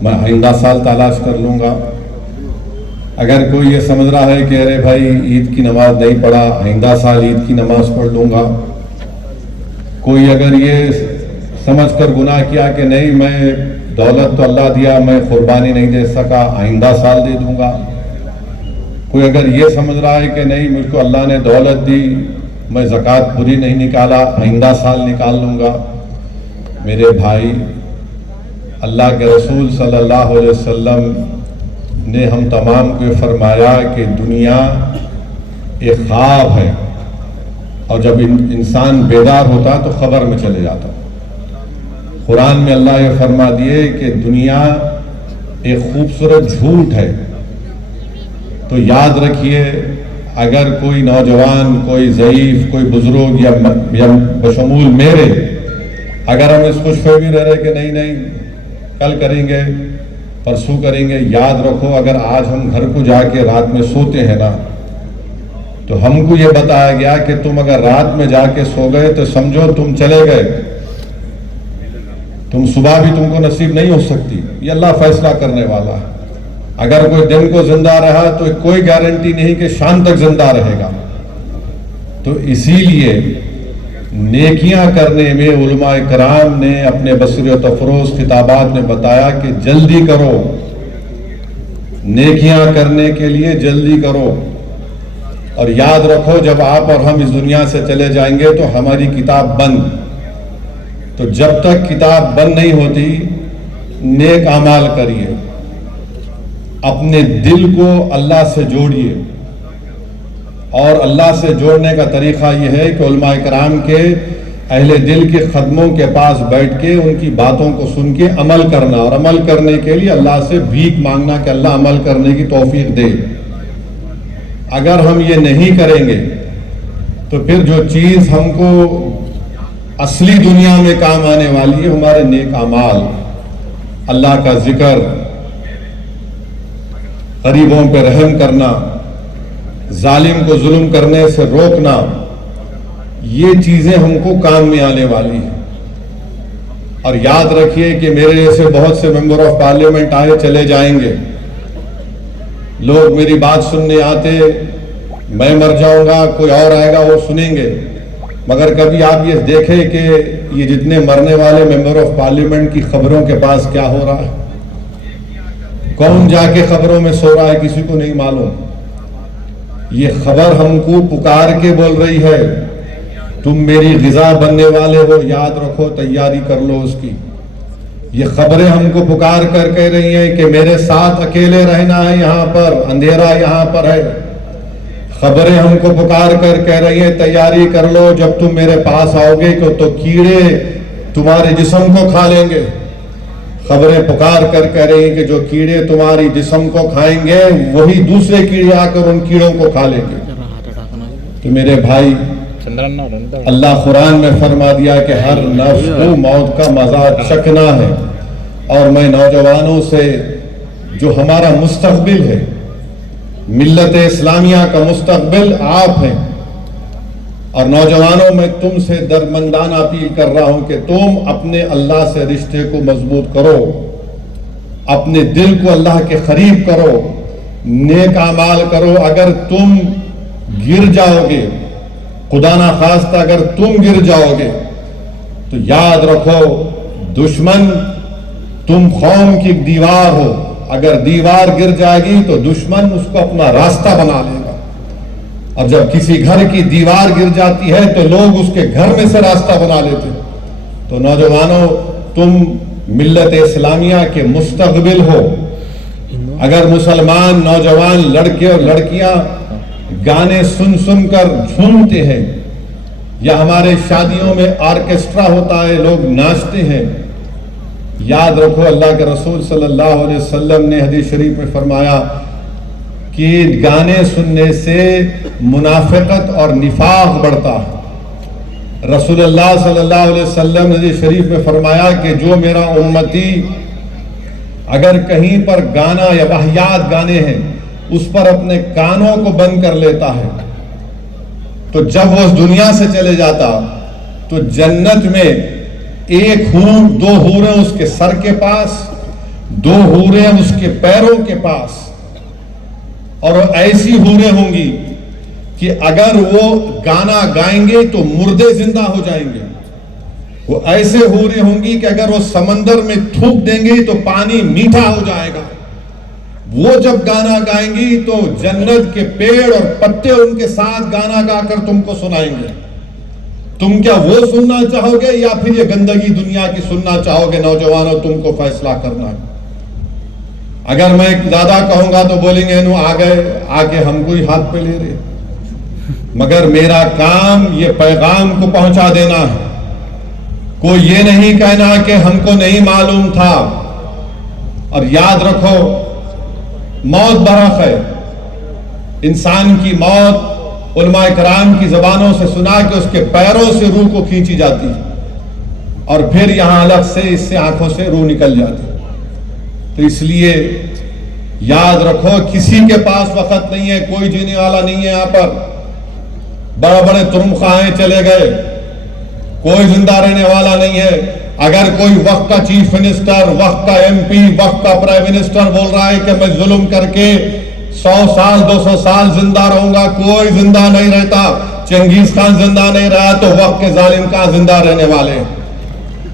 मैं आइंदा साल तलाश कर लूँगा। अगर कोई ये समझ रहा है कि अरे भाई ईद की नमाज नहीं पढ़ा, आइंदा साल ईद की नमाज पढ़ लूँगा। कोई अगर ये समझकर गुनाह किया कि नहीं, मैं दौलत तो अल्लाह दिया, मैं कुर्बानी नहीं दे सका, आइंदा साल दे दूँगा। कोई अगर ये समझ रहा है कि नहीं, मुझको अल्लाह ने दौलत दी, मैं ज़कात पूरी नहीं निकाला, आइंदा साल निकाल लूँगा। मेरे भाई, अल्लाह के रसूल सल्लल्लाहु अलैहि वसल्लम ने हम तमाम को फरमाया कि दुनिया एक ख्वाब है और जब इंसान बेदार होता तो खबर में चले जाता। कुरान में अल्लाह ये फरमा दिए कि दुनिया एक खूबसूरत झूठ है। तो याद रखिए, अगर कोई नौजवान, कोई ज़ईफ, कोई बुजुर्ग या बशमूल मेरे, अगर हम इस खुशफहमी रह रहे कि नहीं नहीं कल करेंगे, परसों करेंगे, याद रखो, अगर आज हम घर को जाके रात में सोते हैं ना, तो हमको ये बताया गया कि तुम अगर रात में जाके सो गए तो समझो तुम चले गए, तुम सुबह भी तुमको नसीब नहीं हो सकती। ये अल्लाह फैसला करने वाला है। अगर कोई दिन को जिंदा रहा तो कोई गारंटी नहीं कि शाम तक जिंदा रहेगा। तो इसीलिए नेकियां करने में उलमा कराम ने अपने बसरत अफरोज किताबात में बताया कि जल्दी करो, नेकियां करने के लिए जल्दी करो। और याद रखो जब आप और हम इस दुनिया से चले जाएंगे तो हमारी किताब बंद। तो जब तक किताब बंद नहीं होती नेक अमाल करिए, अपने दिल को अल्लाह से जोड़िए। और अल्लाह से जोड़ने का तरीका यह है कि उलमा कराम के अहले दिल के खदमों के पास बैठ के उनकी बातों को सुन के अमल करना, और अमल करने के लिए अल्लाह से भीख मांगना कि अल्लाह अमल करने की तौफीक दे। अगर हम ये नहीं करेंगे तो फिर जो चीज हमको असली दुनिया में काम आने वाली है, हमारे नेक अमाल, अल्लाह का जिक्र, गरीबों पे रहम करना, जालिम को जुल्म करने से रोकना, ये चीजें हमको काम में आने वाली हैं। और याद रखिए कि मेरे जैसे बहुत से मेंबर ऑफ पार्लियामेंट आए चले जाएंगे, लोग मेरी बात सुनने आते, मैं मर जाऊंगा कोई और आएगा वो सुनेंगे, मगर कभी आप ये देखें कि ये जितने मरने वाले मेंबर ऑफ पार्लियामेंट की खबरों के पास क्या हो रहा है, कौन जाके खबरों में सो रहा है, किसी को नहीं मालूम। ये खबर हमको पुकार के बोल रही है, तुम मेरी गिजा बनने वाले हो, याद रखो, तैयारी कर लो उसकी। ये खबरें हमको पुकार कर कह रही हैं कि मेरे साथ अकेले रहना है, यहाँ पर अंधेरा यहाँ पर है। खबरें हमको पुकार कर कह रही हैं तैयारी कर लो, जब तुम मेरे पास आओगे तो कीड़े तुम्हारे जिस्म को खा लेंगे। खबरें पुकार कर कह रही हैं कि जो कीड़े तुम्हारी जिस्म को खाएंगे वही दूसरे कीड़े आकर उन कीड़ों को खा लेंगे। तो मेरे भाई, अल्लाह कुरान में फरमा दिया कि हर नफ्स को मौत का मजा चखना है। और मैं नौजवानों से, जो हमारा मुस्तकबिल है, मिल्लत इस्लामिया का मुस्तकबिल आप हैं, और नौजवानों में तुमसे दरमंदाना अपील कर रहा हूं कि तुम अपने अल्लाह से रिश्ते को मजबूत करो, अपने दिल को अल्लाह के करीब करो, नेक अमाल करो। अगर तुम गिर जाओगे, खुदा ना खास्ता अगर तुम गिर जाओगे, तो याद रखो दुश्मन, तुम कौम की दीवार हो, अगर दीवार गिर जाएगी तो दुश्मन उसको अपना रास्ता बना लेगा। और जब किसी घर की दीवार गिर जाती है तो लोग उसके घर में से रास्ता बना लेते। तो नौजवानों, तुम मिल्लत इस्लामिया के मुस्तकबिल हो। अगर मुसलमान नौजवान लड़के और लड़कियां गाने सुन सुनकर झूमते हैं, या हमारे शादियों में ऑर्केस्ट्रा होता है, लोग नाचते हैं, याद रखो अल्लाह के रसूल सल्लल्लाहु अलैहि वसल्लम ने हदीस शरीफ में फरमाया कि गाने सुनने से मुनाफिकत और निफाक बढ़ता है। रसूलुल्लाह सल्लल्लाहु अलैहि वसल्लम ने हदीस शरीफ में फरमाया कि जो मेरा उम्मती अगर कहीं पर गाना या वाहियात गाने हैं उस पर अपने कानों को बंद कर लेता है, तो जब वो उस दुनिया से चले जाता तो जन्नत में एक हूर, दो हूरें उसके सर के पास, दो हूरें उसके पैरों के पास, और ऐसी हूरें होंगी कि अगर वो गाना गाएंगे तो मुर्दे जिंदा हो जाएंगे। वो ऐसे हूरें होंगी कि अगर वो समंदर में थूक देंगे तो पानी मीठा हो जाएगा। वो जब गाना गाएंगी तो जन्नत के पेड़ और पत्ते उनके साथ गाना गाकर तुमको सुनाएंगे। तुम क्या वो सुनना चाहोगे या फिर ये गंदगी दुनिया की सुनना चाहोगे? नौजवानों, तुमको फैसला करना है। अगर मैं ज्यादा कहूंगा तो बोलेंगे नो आ गए, आके हमको ही हाथ पे ले रहे, मगर मेरा काम ये पैगाम को पहुंचा देना है। कोई ये नहीं कहना कि हमको नहीं मालूम था। और याद रखो, मौत बरख है, इंसान की मौत उलमा कराम की जबानों से सुना के उसके पैरों से रूह को खींची जाती और फिर यहां अलग से इससे आंखों से रूह निकल जाती। तो इसलिए याद रखो, किसी के पास वक्त नहीं है, कोई जीने वाला नहीं है यहाँ पर। बड़े बड़े तुरुमखाने चले गए, कोई जिंदा रहने वाला नहीं है। अगर कोई वक्त का चीफ मिनिस्टर, वक्त का MP, वक्त का प्राइम मिनिस्टर बोल रहा है कि मैं जुल्म करके 100 साल 200 साल जिंदा रहूंगा, कोई जिंदा नहीं रहता। चंगेज खान जिंदा नहीं रहा तो वक्त के जालिम कहां जिंदा रहने वाले।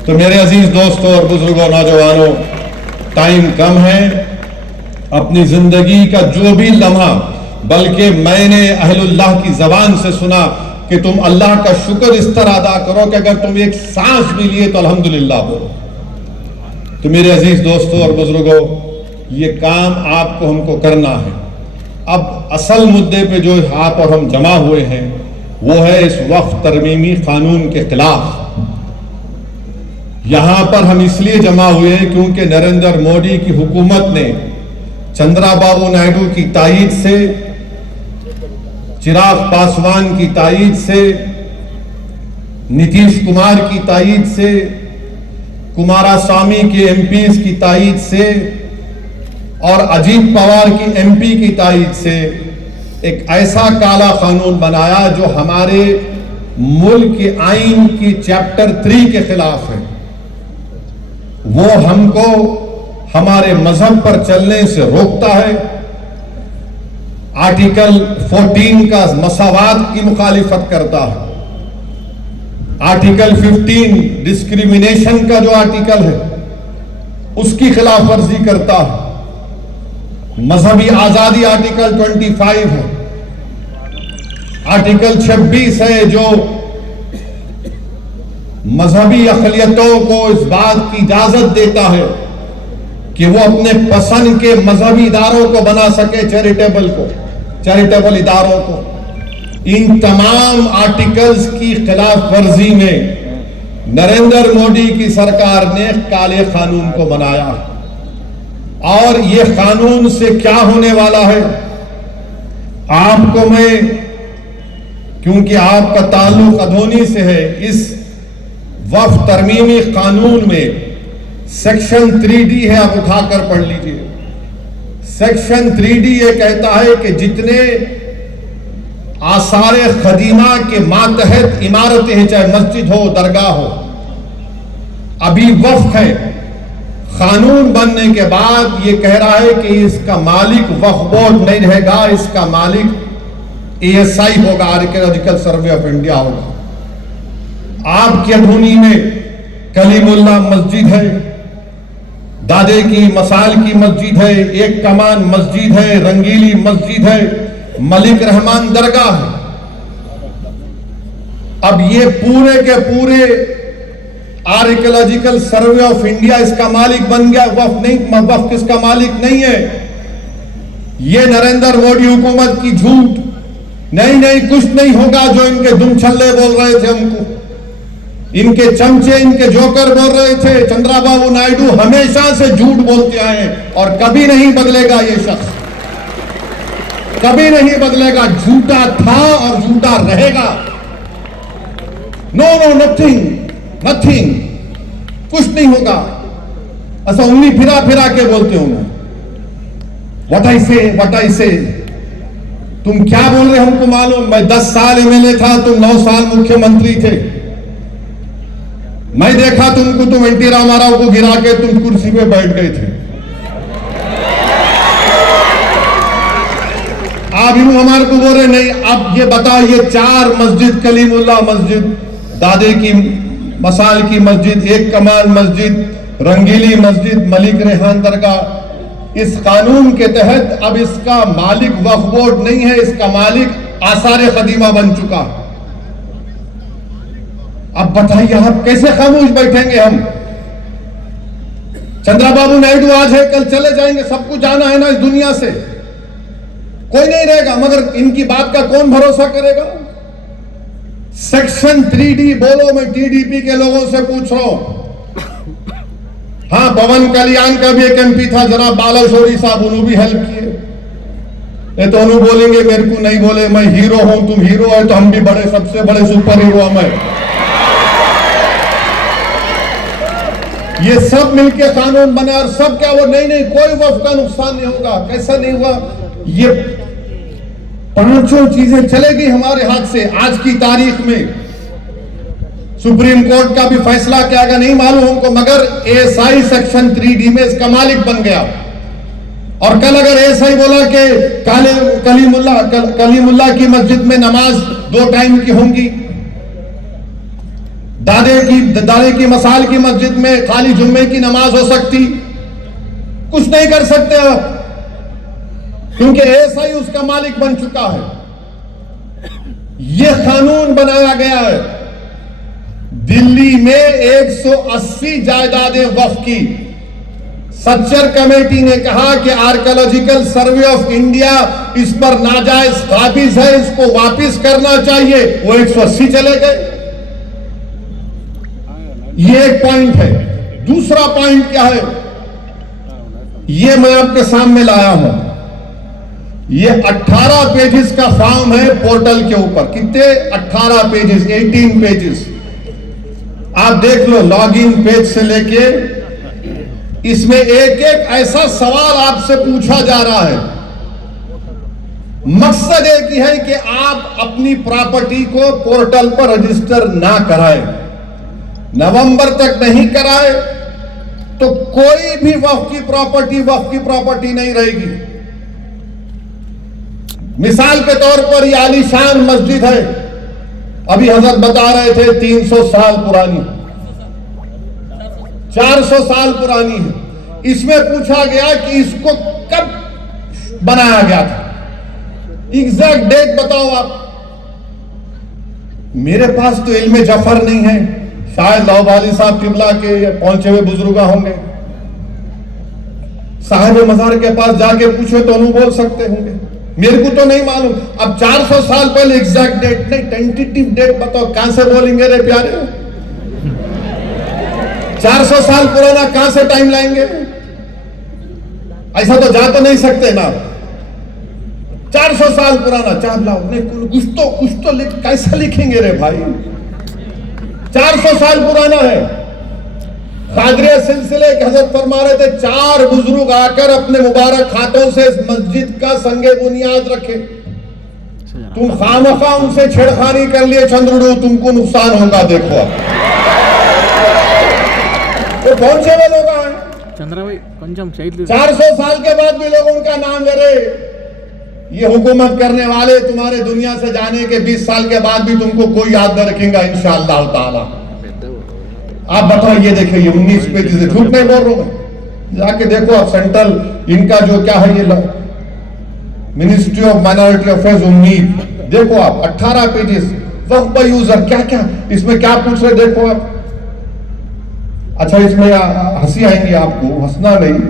तो मेरे अजीज दोस्तों और बुजुर्गों, नौजवानों, टाइम कम है। अपनी जिंदगी का जो भी लम्हा, बल्कि मैंने अहलुल्लाह की जबान से सुना कि तुम अल्लाह का शुक्र इस तरह अदा करो कि अगर तुम एक सांस भी लिए तो अल्हम्दुलिल्लाह बोलो। तो मेरे अजीज दोस्तों और बुजुर्गों, ये काम आपको हमको करना है। अब असल मुद्दे पे जो आप और हम जमा हुए हैं वो है इस वक्फ तरमीमी कानून के खिलाफ। यहां पर हम इसलिए जमा हुए हैं क्योंकि नरेंद्र मोदी की हुकूमत ने चंद्राबाबू नायडू की तायीद से, चिराग पासवान की तायीद से, नीतीश कुमार की तायीद से, कुमारास्वामी के MPs की तायीद से और अजीत पवार की MP की तायीद से एक ऐसा काला कानून बनाया जो हमारे मुल्क के आईन की चैप्टर 3 के खिलाफ है। वो हमको हमारे मजहब पर चलने से रोकता है। आर्टिकल 14 का मसावात की मुखालिफत करता है। आर्टिकल 15 डिस्क्रिमिनेशन का जो आर्टिकल है उसकी खिलाफ वर्जी करता है। मजहबी आजादी आर्टिकल 25 है। आर्टिकल 26 है जो मजहबी अक़लियतों को इस बात की इजाजत देता है कि वो अपने पसंद के मजहबी इदारों को बना सके, चैरिटेबल इदारों को। इन तमाम आर्टिकल्स की खिलाफ वर्जी में नरेंद्र मोदी की सरकार ने काले कानून को बनाया। और ये कानून से क्या होने वाला है आपको मैं, क्योंकि आपका ताल्लुक अधोनी से है, इस वक्फ तरमीमी कानून में सेक्शन 3D है, आप उठाकर पढ़ लीजिए। सेक्शन 3D ये कहता है कि जितने आसारे खदीमा के मातहत इमारतें हैं, चाहे मस्जिद हो, दरगाह हो, अभी वक्फ है। कानून बनने के बाद ये कह रहा है कि इसका मालिक वक्फ बोर्ड नहीं रहेगा, इसका मालिक ASI होगा, आर्कियोलॉजिकल सर्वे ऑफ इंडिया होगा। आपकी अधूनी में कलीमुल्लाह मस्जिद है, दादे की मसाल की मस्जिद है, एक कमान मस्जिद है, रंगीली मस्जिद है, मलिक रहमान दरगाह है। अब ये पूरे के पूरे आर्कियोलॉजिकल सर्वे ऑफ इंडिया इसका मालिक बन गया, वक्फ नहीं, वक्फ किसका मालिक नहीं है। ये नरेंद्र मोदी हुकूमत की झूठ, नहीं कुछ नहीं होगा जो इनके दुम छल्ले बोल रहे थे हमको, इनके चमचे, इनके जोकर बोल रहे थे। चंद्राबाबू नायडू हमेशा से झूठ बोलते आए हैं और कभी नहीं बदलेगा ये शख्स, कभी नहीं बदलेगा। झूठा था और झूठा रहेगा। नो नथिंग, कुछ नहीं होगा। ऐसा उंगली फिरा के बोलते हो ना, व्हाट आई से। तुम क्या बोल रहे हमको मालूम। मैं 10 साल MLA था, तुम 9 साल मुख्यमंत्री थे। मैं देखा तुमको, तुम NT रामाराव को गिरा के तुम कुर्सी पे बैठ गए थे। आप यूं हमारे को बोल रहे नहीं। अब ये बताओ, ये 4 मस्जिद, कलीमुल्लाह मस्जिद, दादे की मसाल की मस्जिद, एक कमाल मस्जिद, रंगीली मस्जिद, मलिक रेहान दरगाह, इस कानून के तहत अब इसका मालिक वक्फ बोर्ड नहीं है, इसका मालिक आसारे कदीमा बन चुका है। अब बताइए आप कैसे खामोश बैठेंगे हम। चंद्रबाबू नायडू आज है, कल चले जाएंगे, सबको जाना है ना इस दुनिया से, कोई नहीं रहेगा। मगर इनकी बात का कौन भरोसा करेगा। सेक्शन 3D बोलो, मैं TDP के लोगों से पूछ रहा हूं। हाँ, पवन कल्याण का भी एक MP था, जनाब बालाशोरी साहब, उन्होंने भी हेल्प किए। तो उन्होंने बोलेंगे मेरे को नहीं बोले, मैं हीरो हूं, तुम हीरो है तो हम भी बड़े, सबसे बड़े सुपर हीरो हम हैं। ये सब मिलके कानून बना और सब क्या वो नहीं कोई वक्फ का नुकसान नहीं होगा। कैसा नहीं हुआ। ये पांचों चीजें चले गई हमारे हाथ से। आज की तारीख में सुप्रीम कोर्ट का भी फैसला क्या आएगा नहीं मालूम हमको, मगर एएसआई सेक्शन 3D में इसका मालिक बन गया। और कल अगर एएसआई बोला कि कलीमुल्ला की मस्जिद में नमाज 2 टाइम की होंगी, दादे की मसाल की मस्जिद में खाली जुम्मे की नमाज हो सकती, कुछ नहीं कर सकते आप, क्योंकि एएसआई उसका मालिक बन चुका है। यह कानून बनाया गया है। दिल्ली में 180 जायदादें वक्फ की। सच्चर कमेटी ने कहा कि आर्कियोलॉजिकल सर्वे ऑफ इंडिया इस पर नाजायज काबिज है, इसको वापस करना चाहिए। वो 180 चले गए। ये एक पॉइंट है। दूसरा पॉइंट क्या है, ये मैं आपके सामने लाया हूं। ये 18 पेजेस का फॉर्म है पोर्टल के ऊपर। कितने? 18 पेजेस, 18 पेजेस। आप देख लो लॉगिन पेज से लेके, इसमें एक एक ऐसा सवाल आपसे पूछा जा रहा है। मकसद एक ही है कि आप अपनी प्रॉपर्टी को पोर्टल पर रजिस्टर ना कराएं। नवंबर तक नहीं कराए तो कोई भी वक्फ की प्रॉपर्टी नहीं रहेगी। मिसाल के तौर पर ये आलीशान मस्जिद है, अभी हजरत बता रहे थे 300 साल पुरानी, 400 साल पुरानी है। इसमें पूछा गया कि इसको कब बनाया गया था, एग्जैक्ट डेट बताओ आप। मेरे पास तो इल्म जफर नहीं है, शायद लौबाली साहब किबला के पहुंचे हुए बुजुर्ग होंगे, साहिब मजार के पास जाके पूछे तो अनु बोल सकते होंगे, मेरे को तो नहीं मालूम। अब 400 साल पहले एग्जैक्ट डेट नहीं, टेंटेटिव डेट बताओ, कहां से बोलेंगे रे प्यारे? 400 साल पुराना कहां से टाइम लाएंगे? ऐसा तो जा तो नहीं सकते ना। 400 साल पुराना चार लाओ, नहीं कुछ तो कैसा लिखेंगे रे भाई? 400 साल पुराना है। कादरिया सिलसिले के हजरत फरमा रहे थे 4 बुजुर्ग आकर अपने मुबारक हाथों से इस मस्जिद का संगे बुनियाद रखे। तुम खामखा उनसे छेड़खानी कर लिए चंद्रुडू, तुमको नुकसान होगा। देखो अब वो कौन से लोग हैं? 400 साल के बाद भी लोग उनका नाम ले रहे। ये हुकूमत करने वाले तुम्हारे दुनिया से जाने के 20 साल के बाद भी तुमको कोई याद न रखेगा इंशाअल्लाह ताला। आप बताओ, ये देखिए ये 19 पेज से, झूठ नहीं बोल रहा हूं, जाके देखो आप सेंट्रल इनका जो क्या है, ये मिनिस्ट्री ऑफ माइनॉरिटी अफेयर्स उम्मीद, देखो आप 18 पेजेस। वक्फ बाय यूजर क्या क्या इसमें क्या पूछ रहे देखो आप। अच्छा इसमें हंसी आएंगी आपको, हंसना नहीं।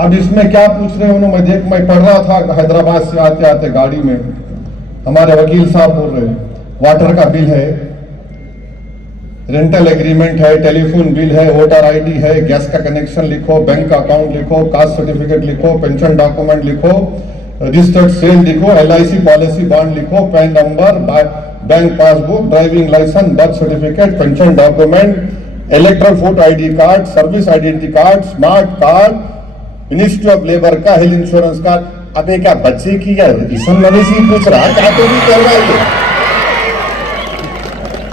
अब इसमें क्या पूछ रहे हो, मैं पढ़ रहा था हैदराबाद से आते आते गाड़ी में, हमारे वकील साहब बोल रहे वाटर का बिल है, रेंटल एग्रीमेंट है, टेलीफोन बिल है, वोटर आईडी है, गैस का कनेक्शन लिखो, बैंक अकाउंट लिखो, कास्ट सर्टिफिकेट लिखो, पेंशन डॉक्यूमेंट लिखो, रजिस्टर्ड सेल लिखो, LIC पॉलिसी बॉन्ड लिखो, PAN number, bank passbook, driving licence, birth certificate, pension document, electoral vote ID card, service identity card, smart card, ministry of labour का, health insurance card. अब क्या बच्चे की या इसम नवीसी पूछ रहा क्या तो भी कर रहा है?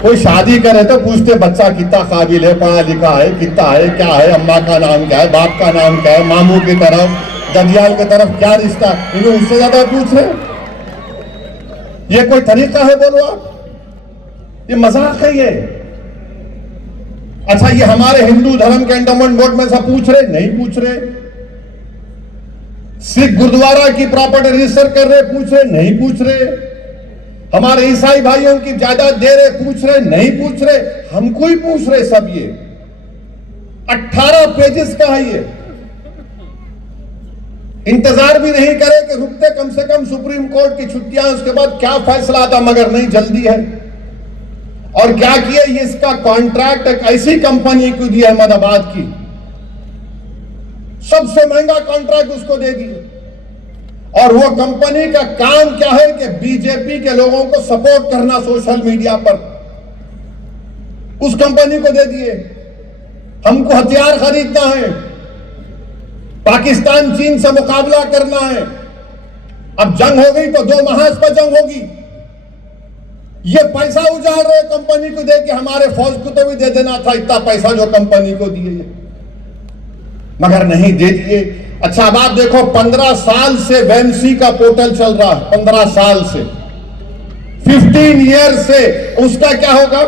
कोई शादी करे तो पूछते बच्चा कितना काबिल है, पढ़ा लिखा है, कितना है, क्या है, अम्मा का नाम क्या है, बाप का नाम क्या है, मामू की तरफ, ददियाल की तरफ क्या रिश्ता, इन्हें उससे ज्यादा पूछ रहे। ये कोई तरीका है बोलो आप? ये मजाक है ये। अच्छा ये हमारे हिंदू धर्म के एंडोमेंट बोर्ड में सब पूछ रहे? नहीं पूछ रहे। सिख गुरुद्वारा की प्रॉपर्टी रजिस्टर कर रहे? पूछ रहे? नहीं पूछ रहे। हमारे ईसाई भाइयों की जायदाद दे रहे? पूछ रहे? नहीं पूछ रहे। हमको ही पूछ रहे सब। ये 18 पेजेस का है। ये इंतजार भी नहीं करे कि रुकते कम से कम सुप्रीम कोर्ट की छुट्टियां, उसके बाद क्या फैसला आता, मगर नहीं जल्दी है। और क्या किया, ये इसका कॉन्ट्रैक्ट एक ऐसी कंपनी को दिया अहमदाबाद की, सबसे महंगा कॉन्ट्रैक्ट उसको दे दिए। और वो कंपनी का काम क्या है कि बीजेपी के लोगों को सपोर्ट करना सोशल मीडिया पर, उस कंपनी को दे दिए। हमको हथियार खरीदना है, पाकिस्तान चीन से मुकाबला करना है, अब जंग हो गई तो 2 महाज पर जंग होगी। ये पैसा उजाड़ रहे कंपनी को दे के, हमारे फौज को तो भी दे देना था इतना पैसा जो कंपनी को दिए, मगर नहीं दे दिए। अच्छा अब आप देखो 15 साल से वैमसी का पोर्टल चल रहा है, 15 साल से, 15 ईयर से, उसका क्या होगा?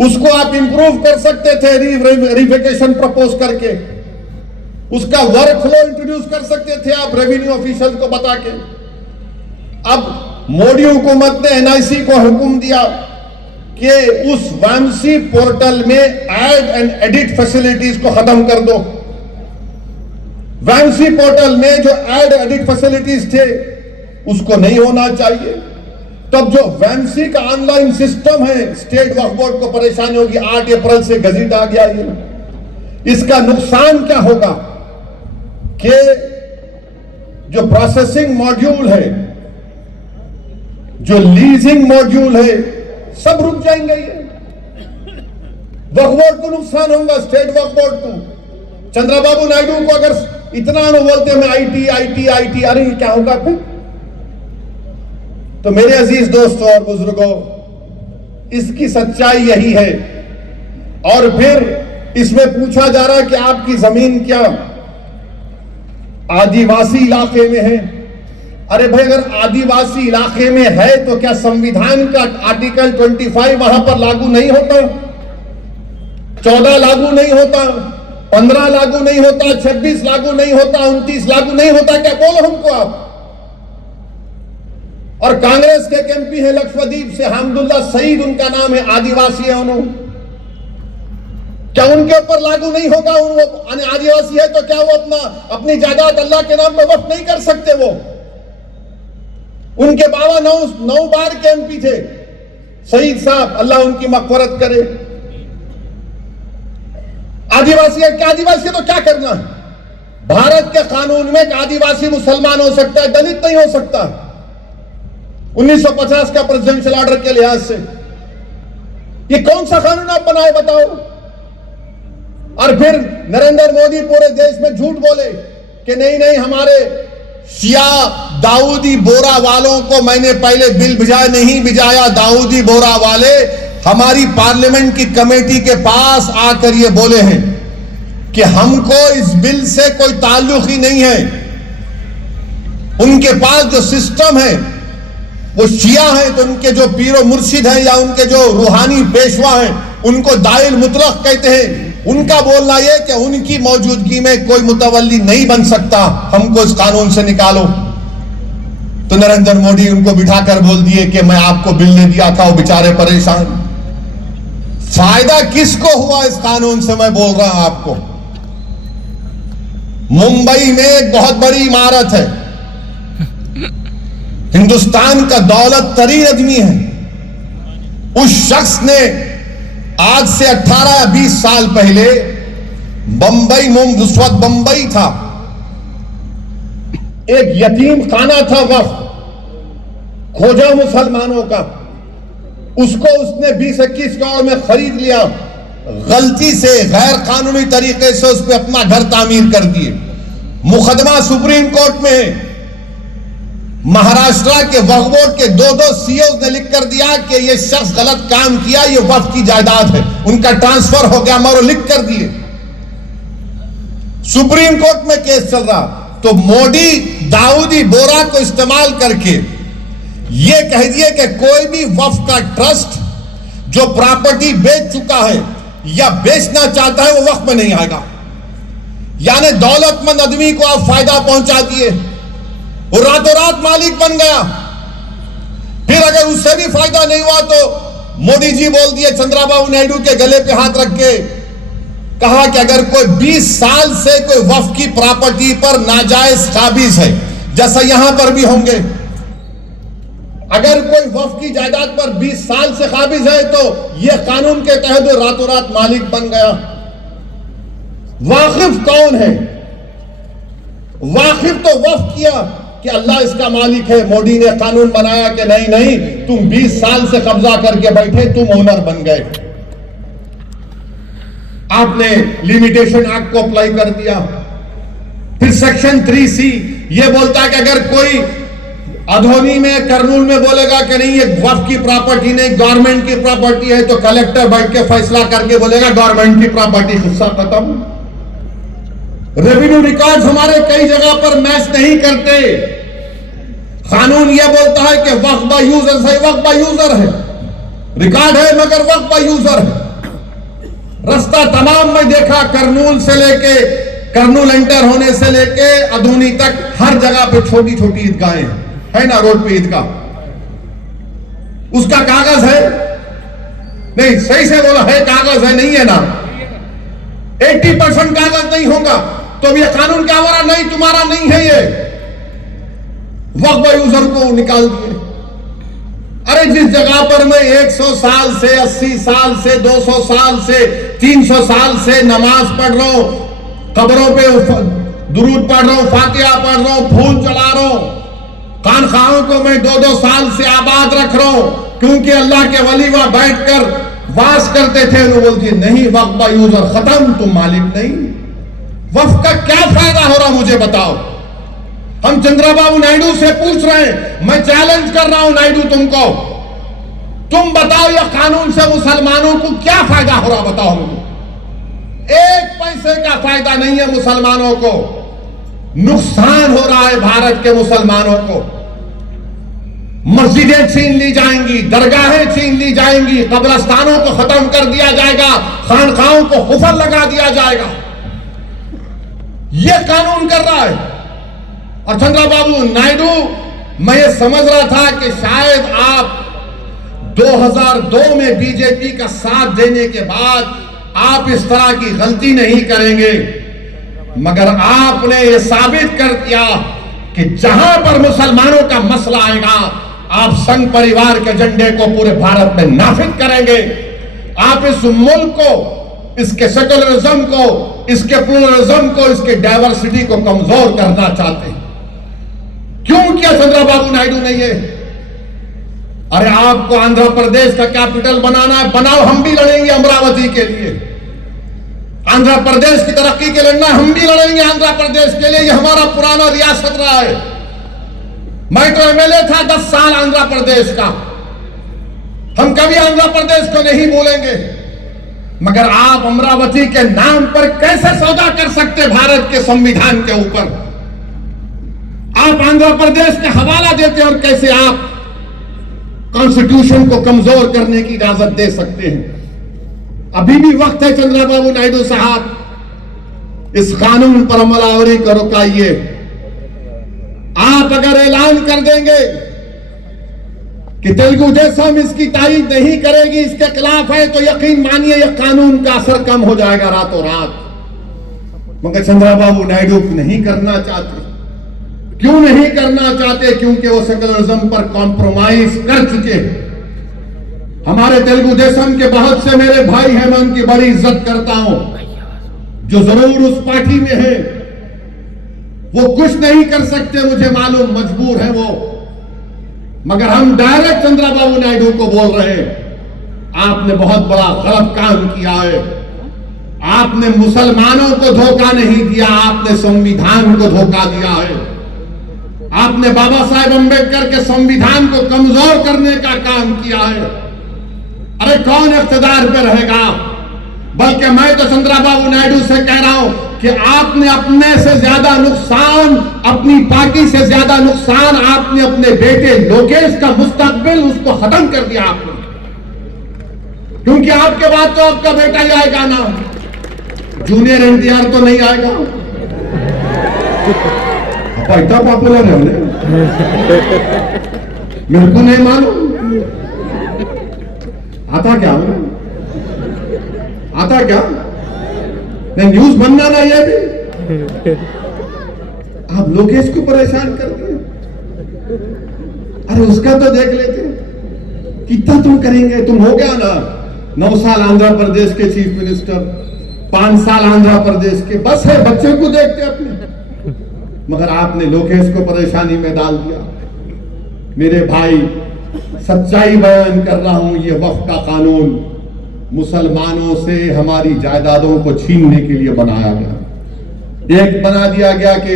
उसको आप इंप्रूव कर सकते थे रिवेकेशन प्रपोज करके, उसका वर्क फ्लो इंट्रोड्यूस कर सकते थे आप रेवेन्यू ऑफिसर्स को बता के। अब मोदी हुकूमत ने एनआईसी को हुक्म दिया कि उस वैमसी पोर्टल में ऐड एंड एडिट फैसिलिटीज को खत्म कर दो। वैमसी पोर्टल में जो ऐड एडिट फैसिलिटीज थे उसको नहीं होना चाहिए। तब जो वैमसी का ऑनलाइन सिस्टम है, स्टेट वक्फ बोर्ड को परेशानी होगी। 8 अप्रैल से गजट आ गया ये। इसका नुकसान क्या होगा कि जो प्रोसेसिंग मॉड्यूल है, जो लीजिंग मॉड्यूल है, सब रुक जाएंगे। ये वक्फ बोर्ड को नुकसान होगा, स्टेट वक्फ बोर्ड को। चंद्रबाबू नायडू को अगर इतना न बोलते मैं आईटी आईटी आईटी, अरे क्या होगा फिर? तो मेरे अजीज दोस्तों और बुजुर्गों, इसकी सच्चाई यही है। और फिर इसमें पूछा जा रहा है कि आपकी जमीन क्या आदिवासी इलाके में है? अरे भाई, अगर आदिवासी इलाके में है तो क्या संविधान का आर्टिकल 25 वहां पर लागू नहीं होता? 14 लागू नहीं होता? 15 लागू नहीं होता? 26 लागू नहीं होता? 29 लागू नहीं होता? क्या बोलो हमको आप? और कांग्रेस के एक एमपी है लक्षद्वीप से, हमदुल्ला सईद उनका नाम है, आदिवासी है उन्होंने। क्या उनके ऊपर लागू नहीं होगा? वो आदिवासी है तो क्या वो अपनी जायदाद अल्लाह के नाम पर वक्फ नहीं कर सकते? वो उनके बाबा 9 बार के एमपी थे, सईद साहब, अल्लाह उनकी मग़फ़िरत करे। आदिवासी है, क्या आदिवासी है तो क्या करना है? भारत के कानून में आदिवासी मुसलमान हो सकता है, दलित नहीं हो सकता। 1950 का प्रेसिडेंशियल ऑर्डर के लिहाज से ये कौन सा कानून आप बनाए बताओ? और फिर नरेंद्र मोदी पूरे देश में झूठ बोले कि नहीं हमारे शिया दाऊदी बोरा वालों को मैंने पहले बिल भिजाया, नहीं भिजाया। दाऊदी बोरा वाले हमारी पार्लियामेंट की कमेटी के पास आकर ये बोले हैं कि हमको इस बिल से कोई ताल्लुक ही नहीं है। उनके पास जो सिस्टम है वो शिया है, तो उनके जो पीरो मुर्शिद हैं या उनके जो रूहानी पेशवा हैं उनको दाइल मुतलक कहते हैं। उनका बोलना यह कि उनकी मौजूदगी में कोई मुतवल्ली नहीं बन सकता, हमको इस कानून से निकालो। तो नरेंद्र मोदी उनको बिठाकर बोल दिए कि मैं आपको बिल दे दिया था, वो बेचारे परेशान। फायदा किसको हुआ इस कानून से? मैं बोल रहा हूं आपको। मुंबई में एक बहुत बड़ी इमारत है, हिंदुस्तान का दौलत तरीन आदमी है। उस शख्स ने आज से 18 या 20 साल पहले बंबई, उस वक्त बंबई था, एक यतीम खाना था वक्फ खोजा मुसलमानों का, उसको उसने 20-21 करोड़ में खरीद लिया। गलती से गैर कानूनी तरीके से उस पर अपना घर तामीर कर दिए। मुकदमा सुप्रीम कोर्ट में है। महाराष्ट्र के वक्फ बोर्ड के 2 सीईओ ने लिख कर दिया कि यह शख्स गलत काम किया, यह वक्फ की जायदाद है, उनका ट्रांसफर हो गया, मगर लिख कर दिए। सुप्रीम कोर्ट में केस चल रहा। तो मोदी दाऊदी बोरा को इस्तेमाल करके यह कह दिए कि कोई भी वक्फ का ट्रस्ट जो प्रॉपर्टी बेच चुका है या बेचना चाहता है वो वक्फ में नहीं आएगा। यानी दौलतमंद आदमी को आप फायदा पहुंचा दिए, वो रातों रात मालिक बन गया। फिर अगर उससे भी फायदा नहीं हुआ तो मोदी जी बोल दिए, चंद्रबाबू नायडू के गले पे हाथ रख के कहा कि अगर कोई 20 साल से कोई वक्फ की प्रॉपर्टी पर नाजायज काबिज है, जैसा यहां पर भी होंगे, अगर कोई वक्फ की जायदाद पर 20 साल से काबिज है तो यह कानून के तहत रातों रात मालिक बन गया। वाकिफ कौन है? वाकिफ तो वक्फ किया कि अल्लाह इसका मालिक है। मोदी ने कानून बनाया कि नहीं तुम 20 साल से कब्जा करके बैठे, तुम ओनर बन गए। आपने लिमिटेशन एक्ट को अप्लाई कर दिया। फिर सेक्शन 3C ये बोलता है कि अगर कोई अधोनी में कर्नूल में बोलेगा कि नहीं ये वक्फ की प्रॉपर्टी नहीं गवर्नमेंट की प्रॉपर्टी है, तो कलेक्टर बैठ के फैसला करके बोलेगा गवर्नमेंट की प्रॉपर्टी, हिस्सा खत्म। रेवेन्यू रिकॉर्ड्स हमारे कई जगह पर मैच नहीं करते। कानून यह बोलता है कि वक्फ बाय यूजर, सही वक्फ बाय यूजर है, रिकॉर्ड है मगर वक्फ बाय यूजर है। रास्ता तमाम में देखा, कर्नूल से लेके कर्नूल एंटर होने से लेके अधूनी तक हर जगह पे छोटी छोटी ईदगाहें है ना, रोड पे ईदगाह, उसका कागज है नहीं, सही से बोला है कागज है, नहीं है ना, 80% कागज नहीं होगा तो ये कानून क्या हमारा नहीं, तुम्हारा नहीं है, ये वक्फ बाय यूजर को निकाल दिए। अरे जिस जगह पर मैं 100 साल से 80 साल से 200 साल से 300 साल से नमाज पढ़ रहा हूं, कब्रों पे दुरूद पढ़ रहा हूं, फातिहा पढ़ रहा हूं, फूल चला रहा हूं, खानखाहों को मैं 2-2 साल से आबाद रख रहा हूं, क्योंकि अल्लाह के वली वहां बैठकर वास करते थे, वो बोलती नहीं वक्फ बाय यूजर खत्म, तुम मालिक नहीं। वक्फ का क्या फायदा हो रहा मुझे बताओ। हम चंद्रबाबू नायडू से पूछ रहे हैं, मैं चैलेंज कर रहा हूं नायडू तुमको, तुम बताओ यह कानून से मुसलमानों को क्या फायदा हो रहा, बताओ हमको। 1 पैसे का फायदा नहीं है मुसलमानों को, नुकसान हो रहा है भारत के मुसलमानों को। मस्जिदें छीन ली जाएंगी, दरगाहें छीन ली जाएंगी, कब्रस्तानों को खत्म कर दिया जाएगा, खानखाहों को हुफर लगा दिया जाएगा, यह कानून कर रहा है। और चंद्रबाबू नायडू, मैं ये समझ रहा था कि शायद आप 2002 में बीजेपी का साथ देने के बाद आप इस तरह की गलती नहीं करेंगे, मगर आपने ये साबित कर दिया कि जहां पर मुसलमानों का मसला आएगा आप संघ परिवार के झंडे को पूरे भारत में नाफिज करेंगे। आप इस मुल्क को, इसके सेकुलरिज्म को, इसके प्लुरलिज्म को, इसके डाइवर्सिटी को कमजोर करना चाहते हैं। क्यों किया चंद्रबाबू नायडू ने ये? अरे आपको आंध्र प्रदेश का कैपिटल बनाना है, बनाओ, हम भी लड़ेंगे अमरावती के लिए। आंध्र प्रदेश की तरक्की के लड़ना, हम भी लड़ेंगे आंध्र प्रदेश के लिए, ये हमारा पुराना रियासत रहा है। मैं तो एमएलए था 10 साल आंध्र प्रदेश का, हम कभी आंध्र प्रदेश को नहीं भूलेंगे। मगर आप अमरावती के नाम पर कैसे सौदा कर सकते भारत के संविधान के ऊपर? आप आंध्र प्रदेश के हवाला देते और कैसे आप कॉन्स्टिट्यूशन को कमजोर करने की इजाजत दे सकते हैं? अभी भी वक्त है चंद्रबाबू नायडू साहब, इस कानून पर अमलावरी को रुकाइए। आप अगर ऐलान कर देंगे कि तेलुगु देशम इसकी तारीफ नहीं करेगी, इसके खिलाफ है, तो यकीन मानिए यह कानून का असर कम हो जाएगा रातों रात। मगर चंद्रबाबू नायडू नहीं करना चाहते। क्यों नहीं करना चाहते? क्योंकि वो सेकुलरिज्म पर कॉम्प्रोमाइज कर चुके हैं। हमारे तेलुगु देशम के बहुत से मेरे भाई हैं, मैं उनकी बड़ी इज्जत करता हूं, जो जरूर उस पार्टी में है। वो कुछ नहीं कर सकते, मुझे मालूम, मजबूर है वो। मगर हम डायरेक्ट चंद्रबाबू नायडू को बोल रहे हैं, आपने बहुत बड़ा गलत काम किया है। आपने मुसलमानों को धोखा नहीं दिया, आपने संविधान को धोखा दिया है। आपने बाबा साहेब अंबेडकर के संविधान को कमजोर करने का काम किया है। अरे कौन इख्तिदार पे रहेगा? बल्कि मैं तो चंद्रबाबू नायडू से कह रहा हूं कि आपने अपने से ज्यादा नुकसान, अपनी पार्टी से ज्यादा नुकसान आपने अपने बेटे लोकेश का मुस्तकबिल उसको खत्म कर दिया आपने। क्योंकि आपके बाद तो आपका बेटा ही आएगा ना, जूनियर एनटीआर तो नहीं आएगा। इतना पॉपुलर है मेरे को नहीं मालूम। आता क्या आता क्या न्यूज बनना ना, ये भी आप लोकेश को परेशान कर दिए। अरे उसका तो देख लेते, कितना तुम करेंगे? तुम हो गया ना 9 साल आंध्र प्रदेश के चीफ मिनिस्टर, 5 साल आंध्र प्रदेश के, बस है, बच्चे को देखते अपने। मगर आपने लोकेश को परेशानी में डाल दिया। मेरे भाई, सच्चाई बयान कर रहा हूं, ये वक्फ का कानून मुसलमानों से हमारी जायदादों को छीनने के लिए बनाया गया। एक बना दिया गया कि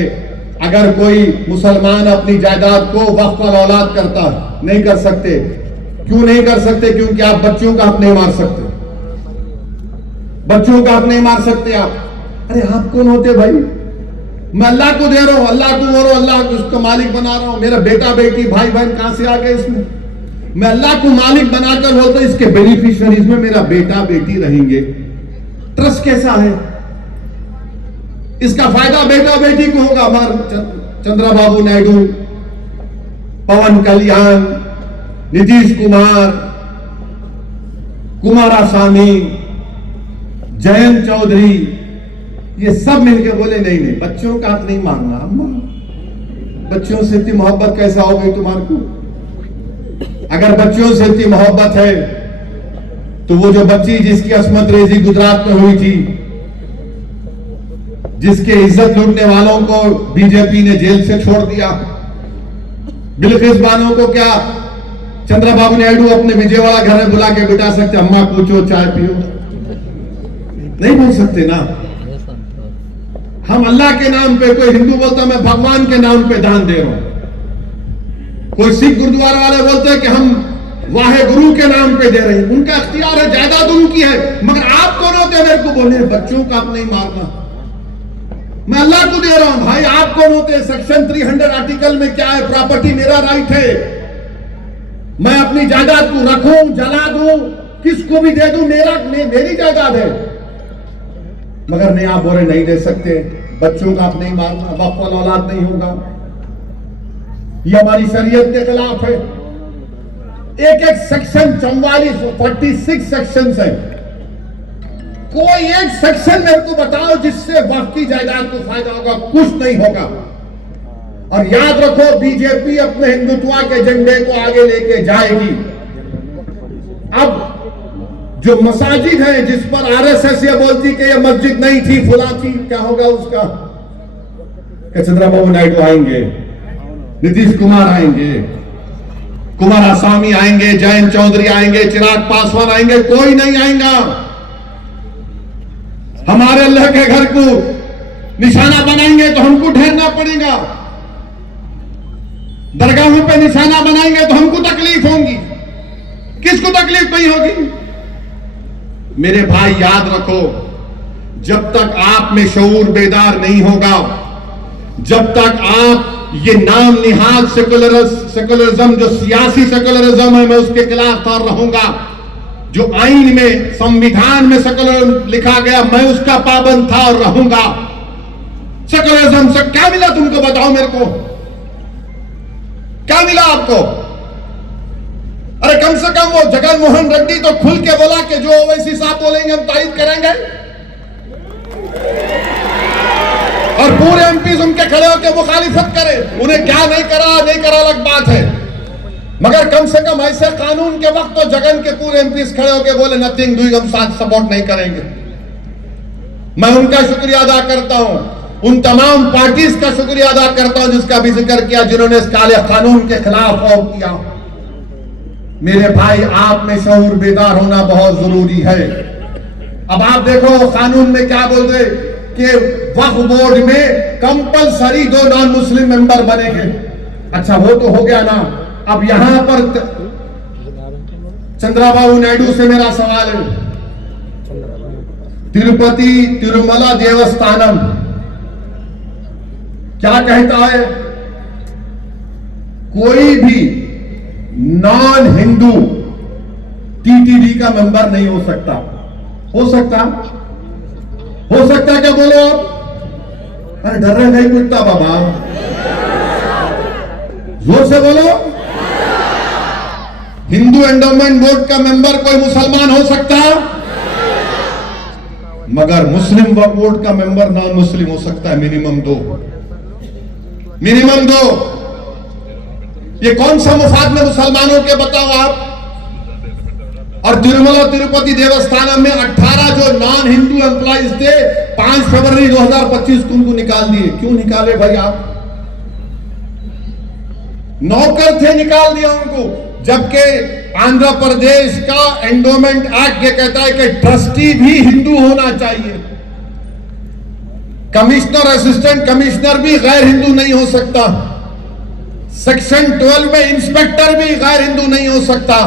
अगर कोई मुसलमान अपनी जायदाद को वक्फ औलाद करता है, नहीं कर सकते। क्यों नहीं कर सकते? क्योंकि आप बच्चों का हक नहीं मार सकते, बच्चों का हक नहीं मार सकते आप। अरे आप कौन होते भाई? मैं अल्लाह को दे रहा हूं, अल्लाह को बोलो, अल्लाह को उसका मालिक बना रहा हूं। मेरा बेटा बेटी भाई बहन कहां से आ गए इसमें? मैं अल्लाह को मालिक बनाकर बोलता हूं इसके बेनिफिशियरीज में मेरा बेटा बेटी रहेंगे। ट्रस्ट कैसा है? इसका फायदा बेटा बेटी को होगा। हमारे चंद्रबाबू नायडू, पवन कल्याण, नीतीश कुमार, कुमारास्वामी, जयंत चौधरी, ये सब मिलकर बोले नहीं नहीं बच्चों का हक नहीं मांगना। बच्चों से इतनी मोहब्बत कैसा हो गई तुम्हारे को? अगर बच्चों से इतनी मोहब्बत है तो वो जो बच्ची जिसकी अस्मत रेजी गुजरात में हुई थी, जिसके इज्जत लूटने वालों को बीजेपी ने जेल से छोड़ दिया, बिल्किस बानो को क्या चंद्रबाबू नायडू अपने विजयवाड़ा घर में बुला के बिठा सकते? अम्मा पूछो, चाय पियो? नहीं बोल सकते ना। हम अल्लाह के नाम पे, कोई हिंदू बोलता मैं भगवान के नाम पे दान दे रहा हूं, कोई सिख गुरुद्वारा वाले बोलते हैं कि हम वाहे गुरु के नाम पे दे रहे हैं। उनका अख्तियार है, जायदाद उनकी है, मगर आप कौन होते हैं मेरे को बोले बच्चों का आप नहीं मारना? मैं अल्लाह को दे रहा हूं भाई, आप कौन होते हैं? सेक्शन 300 आर्टिकल में क्या है? प्रॉपर्टी मेरा राइट है, मैं अपनी जायदाद को रखूं, जला दूं, किसको भी दे दूं, मेरी जायदाद है। मगर नहीं, आप बोले नहीं दे सकते, बच्चों का आप नहीं मारना, वक्फ औलाद नहीं होगा। ये हमारी शरीयत के खिलाफ है। एक एक सेक्शन 46 सेक्शन है, कोई एक सेक्शन मेरे को बताओ जिससे वक्फ की जायदाद को फायदा होगा? कुछ नहीं होगा। और याद रखो, बीजेपी अपने हिंदुत्व के झंडे को आगे लेके जाएगी। अब जो मसाजिद है जिस पर आरएसएस ये बोलती कि ये मस्जिद नहीं थी, फुला थी, क्या होगा उसका? चंद्रबाबू नायडू आएंगे, नीतीश कुमार आएंगे, कुमारास्वामी आएंगे, जयंत चौधरी आएंगे, चिराग पासवान आएंगे, कोई नहीं आएगा। हमारे अल्लाह के घर को निशाना बनाएंगे तो हमको ठहरना पड़ेगा, दरगाहों पे निशाना बनाएंगे तो हमको तकलीफ होगी। किसको तकलीफ नहीं होगी? मेरे भाई याद रखो, जब तक आप में शऊर बेदार नहीं होगा, जब तक आप ये नाम निहाल सेकुलरिज्म, जो सियासी सेकुलरिज्म है, मैं उसके खिलाफ था रहूंगा। जो आईन में, संविधान में सेकुलरिज्म लिखा गया, मैं उसका पाबंद था और रहूंगा। सेकुलरिज्म से क्या मिला तुमको? बताओ मेरे को, क्या मिला आपको? अरे कम से कम वो जगन मोहन रेड्डी तो खुल के बोला कि जो ओवैसी साहब बोलेंगे हम तारीफ करेंगे, और पूरे एमपी उनके खड़े होकर मुखालिफत करें। उन्हें क्या नहीं करा अलग बात है, मगर कम से कम ऐसे कानून के वक्त तो जगन के पूरे एमपी खड़े होकर बोले नथिंग डूइंग, हम साथ सपोर्ट नहीं करेंगे। मैं उनका शुक्रिया अदा करता हूं, उन तमाम पार्टीज का शुक्रिया अदा करता हूं जिसका भी जिक्र किया, जिन्होंने इस काले कानून के खिलाफ वोट किया। मेरे भाई, आप में शऊर बेदार होना बहुत जरूरी है। अब आप देखो कानून में क्या बोल रहे कि वक्फ बोर्ड में कंपलसरी 2 नॉन मुस्लिम मेंबर बनेंगे। अच्छा, वो तो हो गया ना। अब यहां पर चंद्रबाबू नायडू से मेरा सवाल है, तिरुपति तिरुमला देवस्थानम क्या कहता है? कोई भी नॉन हिंदू टीटीडी का मेंबर नहीं हो सकता। हो सकता? हो सकता क्या? बोलो आप। अरे डर रहे नहीं कुत्ता बाबा, जोर से बोलो। हिंदू एंडोमेंट बोर्ड का मेंबर कोई मुसलमान हो सकता, मगर मुस्लिम वक्फ बोर्ड का मेंबर नॉन मुस्लिम हो सकता है। मिनिमम 2। ये कौन सा मुफाद में मुसलमानों के बताओ आप? और तिरुमला तिरुपति देवस्थानम में 18 जो नॉन हिंदू एम्प्लॉइज थे 5 फरवरी 2025 को उनको निकाल दिए। क्यों निकाले भाई? आप नौकर थे, निकाल दिया उनको। जबकि आंध्र प्रदेश का एंडोमेंट एक्ट ये कहता है कि ट्रस्टी भी हिंदू होना चाहिए। कमिश्नर असिस्टेंट कमिश्नर भी गैर हिंदू नहीं हो सकता। सेक्शन 12 में इंस्पेक्टर भी गैर हिंदू नहीं हो सकता।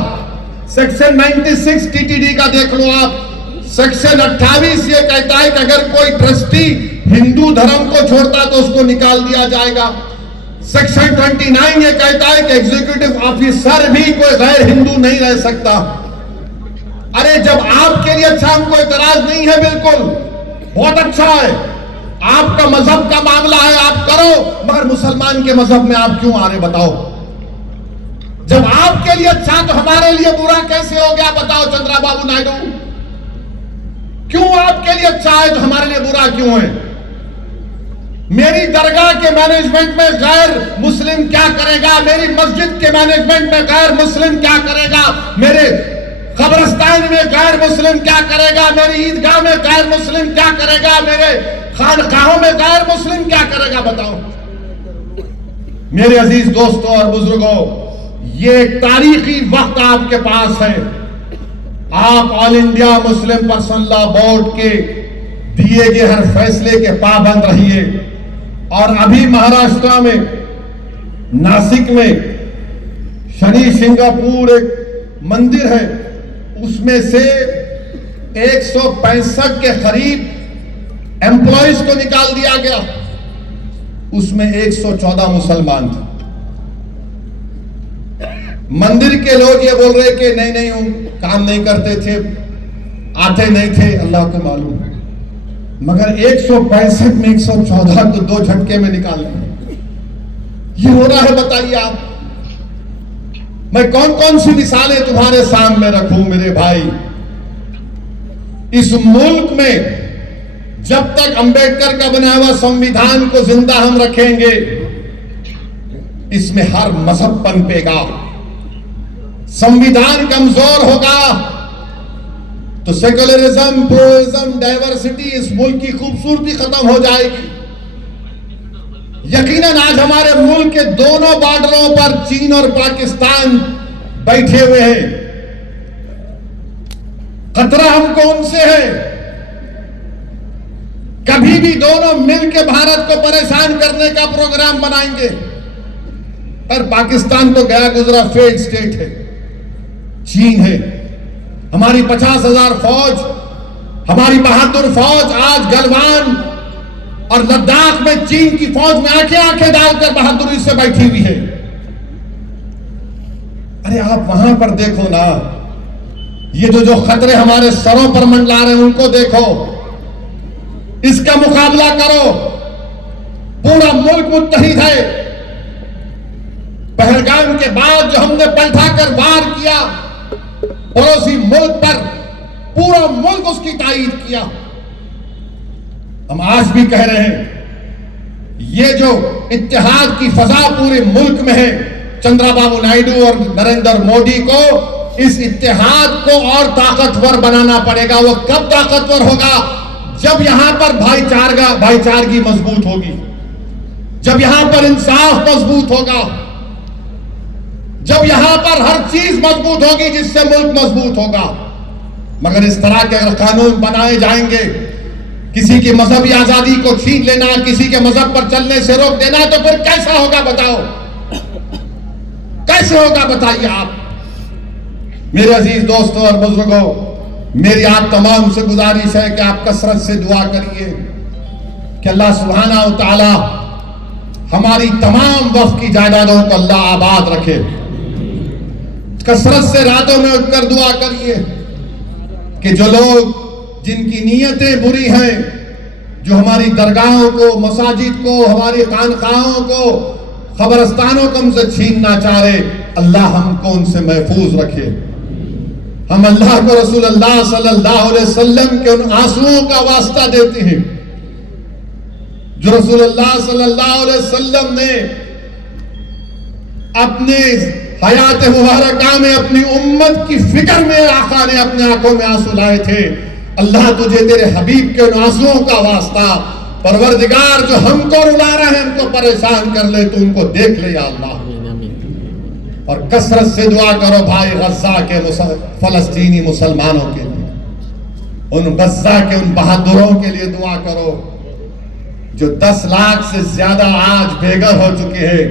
सेक्शन 96 टीटीडी का देख लो आप। सेक्शन 28 ये कहता है कि अगर कोई ट्रस्टी हिंदू धर्म को छोड़ता तो उसको निकाल दिया जाएगा। सेक्शन 29 ये कहता है कि एग्जीक्यूटिव ऑफिसर भी कोई गैर हिंदू नहीं रह सकता। अरे जब आपके लिए अच्छा, हमको इतराज नहीं है, बिल्कुल बहुत अच्छा है, आपका मजहब का मामला है, आप करो, मगर मुसलमान के मजहब में आप क्यों आ रहे बताओ? जब आपके लिए अच्छा तो हमारे लिए बुरा कैसे हो गया बताओ चंद्रबाबू नायडू? क्यों आपके लिए अच्छा है तो हमारे लिए बुरा क्यों है? मेरी दरगाह के मैनेजमेंट में गैर मुस्लिम क्या करेगा? मेरी मस्जिद के मैनेजमेंट में गैर मुस्लिम क्या करेगा? मेरे कब्रिस्तान में गैर मुस्लिम क्या करेगा? मेरी ईदगाह में गैर मुस्लिम क्या करेगा? मेरे खानकाहों में गैर मुस्लिम क्या करेगा बताओ? मेरे अजीज दोस्तों और बुजुर्गों, ये एक तारीखी वक्त आपके पास है। आप all India Muslim personal law board के दिए गए हर फैसले के पाबंद रहिए। और अभी महाराष्ट्र में नासिक में शनि सिंगापुर एक मंदिर है, उसमें से 165 के करीब एम्प्लॉइज को निकाल दिया गया, उसमें 114 मुसलमान थे। मंदिर के लोग ये बोल रहे कि नहीं नहीं, काम नहीं करते थे, आते नहीं थे, अल्लाह को मालूम। मगर 165 में 114 को 2 झटके में निकाल दिया। ये हो रहा है, बताइए आप। मैं कौन कौन सी मिसालें तुम्हारे सामने रखूं मेरे भाई? इस मुल्क में जब तक अंबेडकर का बनाया हुआ संविधान को जिंदा हम रखेंगे, इसमें हर मजहब पनपेगा। संविधान कमजोर होगा तो सेकुलरिज्म, प्लुरलिज्म, डाइवर्सिटी, इस मुल्क की खूबसूरती खत्म हो जाएगी। यकीनन आज हमारे मुल्क के दोनों बॉर्डरों पर चीन और पाकिस्तान बैठे हुए हैं। खतरा हमको उनसे है। कभी भी दोनों मिलकर भारत को परेशान करने का प्रोग्राम बनाएंगे। और पाकिस्तान तो गया गुजरा फेल्ड स्टेट है, चीन है। हमारी 50,000 फौज, हमारी बहादुर फौज आज गलवान और लद्दाख में चीन की फौज में आंखें आंखें डालकर बहादुरी से बैठी हुई है। अरे आप वहां पर देखो ना, ये जो खतरे हमारे सरों पर मंडला रहे हैं उनको देखो, इसका मुकाबला करो। पूरा मुल्क मुत्तहिद है। पहलगाम के बाद जो हमने पलटाकर वार किया पड़ोसी मुल्क पर, पूरा मुल्क उसकी तायीद किया। हम आज भी कह रहे हैं, ये जो इत्तेहाद की फजा पूरे मुल्क में है, चंद्रबाबू नायडू और नरेंद्र मोदी को इस इत्तेहाद को और ताकतवर बनाना पड़ेगा। वो कब ताकतवर होगा? जब यहां पर भाईचारगी मजबूत होगी, जब यहां पर इंसाफ मजबूत होगा, जब यहां पर हर चीज मजबूत होगी जिससे मुल्क मजबूत होगा। मगर इस तरह के अगर कानून बनाए जाएंगे, किसी की मजहबी आजादी को छीन लेना, किसी के मजहब पर चलने से रोक देना, तो फिर कैसा होगा बताओ? कैसे होगा बताइए आप? मेरे अजीज दोस्तों और बुजुर्गों, मेरी आप तमाम से गुजारिश है कि आप कसरत से दुआ करिए कि अल्लाह सुब्हाना व तआला हमारी तमाम वक्फ की जायदादों को अल्लाह आबाद रखे। कसरत से रातों में उठकर दुआ करिए कि जो लोग, जिनकी नीयतें बुरी हैं, जो हमारी दरगाहों को, मसाजिद को, हमारी खानकाहों को, कब्रिस्तानों को हमसे छीनना चाह रहे, अल्लाह हमको उनसे महफूज रखे। हम अल्लाह को, रसूल अल्लाह सल्लल्लाहु अलैहि वसल्लम के उन आंसुओं का वास्ता देते हैं जो रसूल अल्लाह सल्लल्लाहु अलैहि वसल्लम ने अपने हयात मुबारका में अपनी उम्मत की फिक्र में आका ने अपने आंखों में आंसू लाए थे। अल्लाह तुझे तेरे हबीब के उन आंसुओं का वास्ता, परवरदिगार जो हमको रुला रहे हैं, हमको परेशान कर ले, तू उनको देख ले या अल्लाह। और कसरत से दुआ करो भाई गज़्ज़ा के फलस्तीनी मुसलमानों के लिए, उन गज़्ज़ा के उन बहादुरों के लिए दुआ करो जो 10 लाख से ज्यादा आज बेघर हो चुके हैं।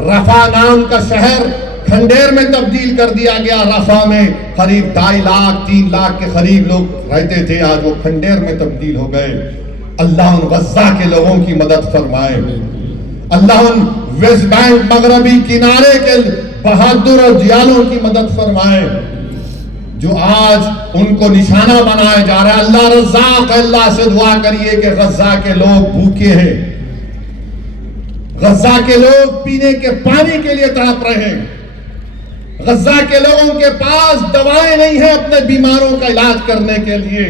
रफा नाम का शहर खंडेर में तब्दील कर दिया गया। रफा में करीब 2.5 लाख 3 लाख के करीब लोग रहते थे, आज वो खंडेर में तब्दील हो गए। अल्लाह उन गज़ा के लोगों की मदद फरमाए। अल्लाह उन वेस्ट बैंक मगरबी किनारे के बहादुर और जियालों की मदद फरमाए जो आज उनको निशाना बनाया जा रहा है। अल्लाह रज़्ज़ाक़, अल्लाह से दुआ करिए कि गज़ा के लोग भूखे हैं, गज़ा के लोग पीने के पानी के लिए तड़प रहे हैं, गज़ा के लोगों के पास दवाएं नहीं है अपने बीमारों का इलाज करने के लिए।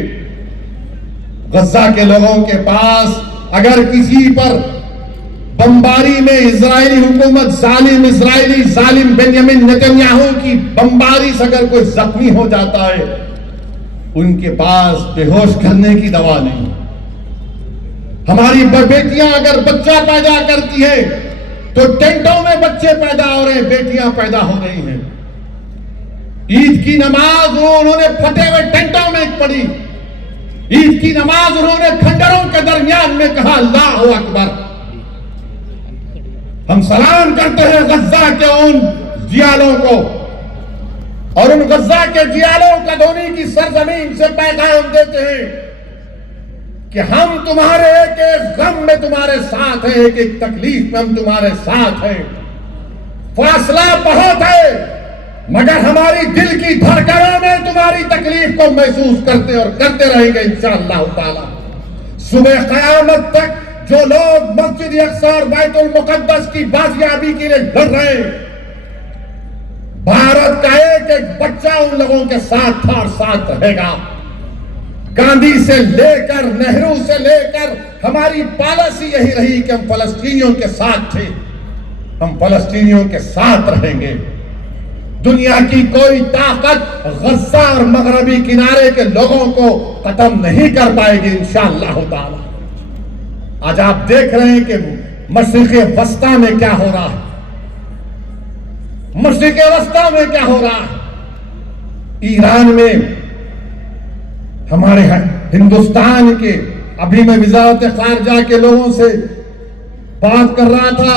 गज़ा के लोगों के पास अगर किसी पर बमबारी में इजरायली हुकूमत इजरायली जालिम बेंजामिन नेतन्याहू की बमबारी से अगर कोई जख्मी हो जाता है, उनके पास बेहोश करने की दवा नहीं। हमारी बेटियां अगर बच्चा पैदा करती है तो टेंटों में बच्चे पैदा हो रहे हैं, बेटियां पैदा हो रही हैं। ईद की नमाज उन्होंने फटे हुए टेंटों में पढ़ी। ईद की नमाज उन्होंने खंडरों के दरमियान में कहा अल्लाहु अकबर। हम सलाम करते हैं गज़ा के उन जियालों को और उन गज़ा के जियालों का धोनी की सरजमीन से पैगाम देते हैं कि हम तुम्हारे एक एक गम में तुम्हारे साथ हैं, एक एक तकलीफ में हम तुम्हारे साथ हैं। फासला बहुत है मगर हमारी दिल की धड़कनों में तुम्हारी तकलीफ को महसूस करते और करते रहेंगे इंशाअल्लाह ताला। सुबह क़यामत तक जो लोग मस्जिद अक़सा और बैतुल मुक़द्दस की बाजियाबी के लिए लड़ रहे हैं, भारत का एक एक बच्चा उन लोगों के साथ था और साथ रहेगा। गांधी से लेकर नेहरू से लेकर हमारी पॉलिसी यही रही कि हम फलस्तीनियों के साथ थे, हम फलस्तीनियों के साथ रहेंगे। दुनिया की कोई ताकत गज़ा और मगरबी किनारे के लोगों को खत्म नहीं कर पाएगी इंशाअल्लाह ताला। आज आप देख रहे हैं कि मशरिक़े वस्ता में क्या हो रहा है, मशरिक़े वस्ता में क्या हो रहा है। ईरान में हमारे हिंदुस्तान के, अभी मैं वज़ारत ख़ारिजा के लोगों से बात कर रहा था,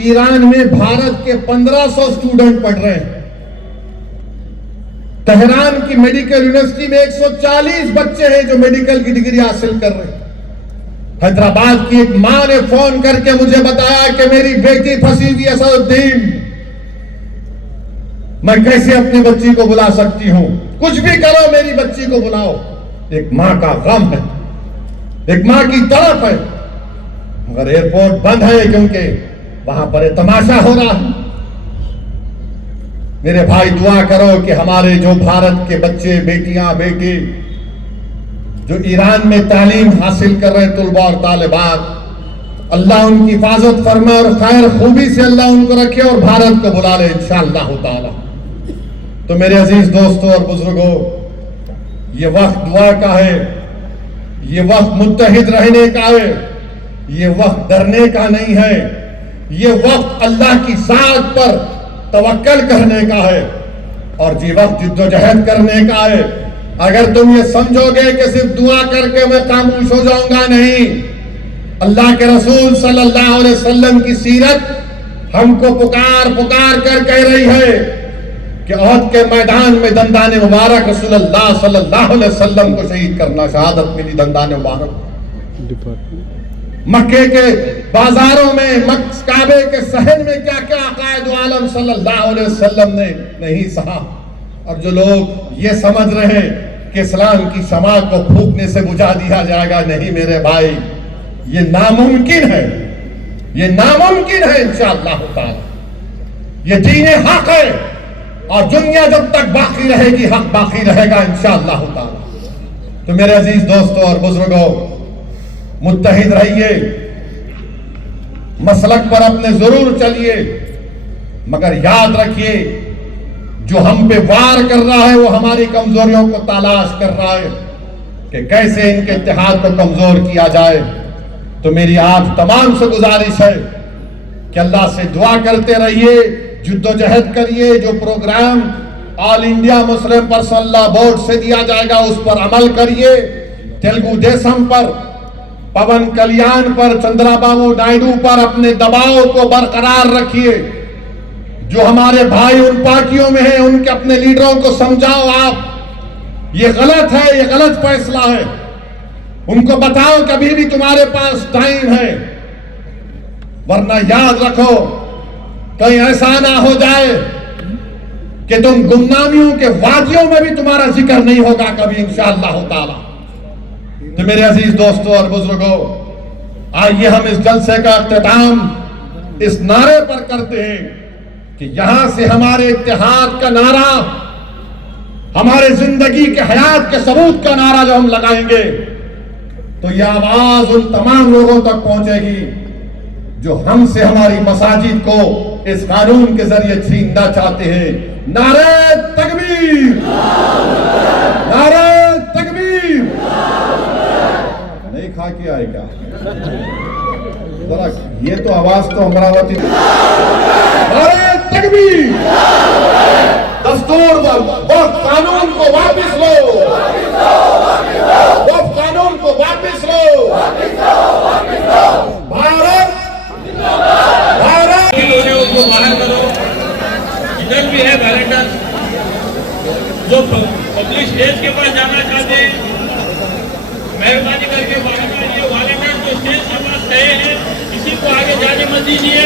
ईरान में भारत के 1500 स्टूडेंट पढ़ रहे हैं। तेहरान की मेडिकल यूनिवर्सिटी में 140 बच्चे हैं जो मेडिकल की डिग्री हासिल कर रहे हैं। हैदराबाद की एक मां ने फोन करके मुझे बताया कि मेरी बेटी फंसी हुई है सऊदीन, मैं कैसे अपनी बच्ची को बुला सकती हूं? कुछ भी करो मेरी बच्ची को बुलाओ। एक मां का गम है, एक मां की तड़प है, मगर एयरपोर्ट बंद है क्योंकि वहां पर तमाशा हो रहा है। मेरे भाई दुआ करो कि हमारे जो भारत के बच्चे, बेटियां, बेटे जो ईरान में तालीम हासिल कर रहे हैं, तुलबा और तालिबात, अल्लाह उनकी हिफाजत फरमाए और खैर खूबी से अल्लाह उनको रखे और भारत को बुला ले इंशाअल्लाह ताला। तो मेरे अजीज दोस्तों और बुजुर्गों, ये वक्त दुआ का है, ये वक्त मुत्तहिद रहने का है, ये वक्त डरने का नहीं है, ये वक्त अल्लाह की जात पर तवक्कल करने का है और ये वक्त जिद्दोजहद करने का है। अगर तुम ये समझोगे कि सिर्फ दुआ करके मैं खामोश हो जाऊंगा, नहीं। अल्लाह के रसूल सल्लल्लाहु अलैहि वसल्लम की सीरत हमको पुकार पुकार कर कह रही है कि उहद के मैदान में दंदान मुबारक रसूलुल्लाह सल्लल्लाहु अलैहि वसल्लम को शहीद करना, शहादत मिली दंदान मुबारक। मक्के के बाजारों में, काबे के सहन में क्या क्या अकायद आलम सल्लल्लाहु अलैहि वसल्लम ने नहीं सहा। और जो लोग ये समझ रहे हैं कि इस्लाम की शमा को फूकने से बुझा दिया जाएगा, नहीं मेरे भाई, ये नामुमकिन है, ये नामुमकिन है इंशाअल्लाह ताला। ये दीन हक है और दुनिया जब तक बाकी रहेगी हक बाकी रहेगा इंशाअल्लाह ताला। तो मेरे अजीज दोस्तों और बुजुर्गों, मुत्तहिद रहिए, मसलक पर अपने जरूर चलिए, मगर याद रखिए जो हम पे वार कर रहा है वो हमारी कमजोरियों को तलाश कर रहा है कि कैसे इनके इत्तेहाद को कमजोर किया जाए। तो मेरी आप तमाम से गुजारिश है कि अल्लाह से दुआ करते रहिए, जिद्दोजहद करिए। जो program all India Muslim personal law board से दिया जाएगा उस पर अमल करिए, तेलुगु देशम पर पवन कल्याण पर, चंद्रबाबू नायडू पर अपने दबाव को बरकरार रखिए। जो हमारे भाई उन पार्टियों में हैं, उनके अपने लीडरों को समझाओ आप, ये गलत है, ये गलत फैसला है। उनको बताओ कभी भी तुम्हारे पास टाइम है, वरना याद रखो कहीं ऐसा ना हो जाए कि तुम गुमनामियों के वादियों में भी तुम्हारा जिक्र नहीं होगा कभी इंशाअल्लाह ताला। तो मेरे अजीज दोस्तों और बुजुर्गों, आइए हम इस जलसे का इख्तिताम इस नारे पर करते हैं कि यहां से हमारे इत्तेहाद का नारा, हमारे जिंदगी के हयात के सबूत का नारा जो हम लगाएंगे, तो यह आवाज उन तमाम लोगों तक पहुंचेगी जो हमसे हमारी मसाजिद को इस कानून के जरिए छीनना चाहते हैं। नारे तकबीर, नारे तकबीर। नहीं खा के आएगा जरा, ये तो आवाज तो अमरावती। नारे तकबीर, दस्तूर वक्फ कानून को वापस लो, वक्फ कानून को वापस लो। भारत को बाहर करो। इधर भी है वॉलंटियर जो पब्लिक स्टेज के पास जाना चाहते हैं, मेहरबानी करके ये वॉलंटियर जो स्टेज के पास गए हैं, किसी को आगे जाने मत दीजिए।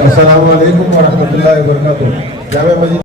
अस्सलाम वालेकुम व रहमतुल्लाहि व बरकातुहू। जामे मस्जिद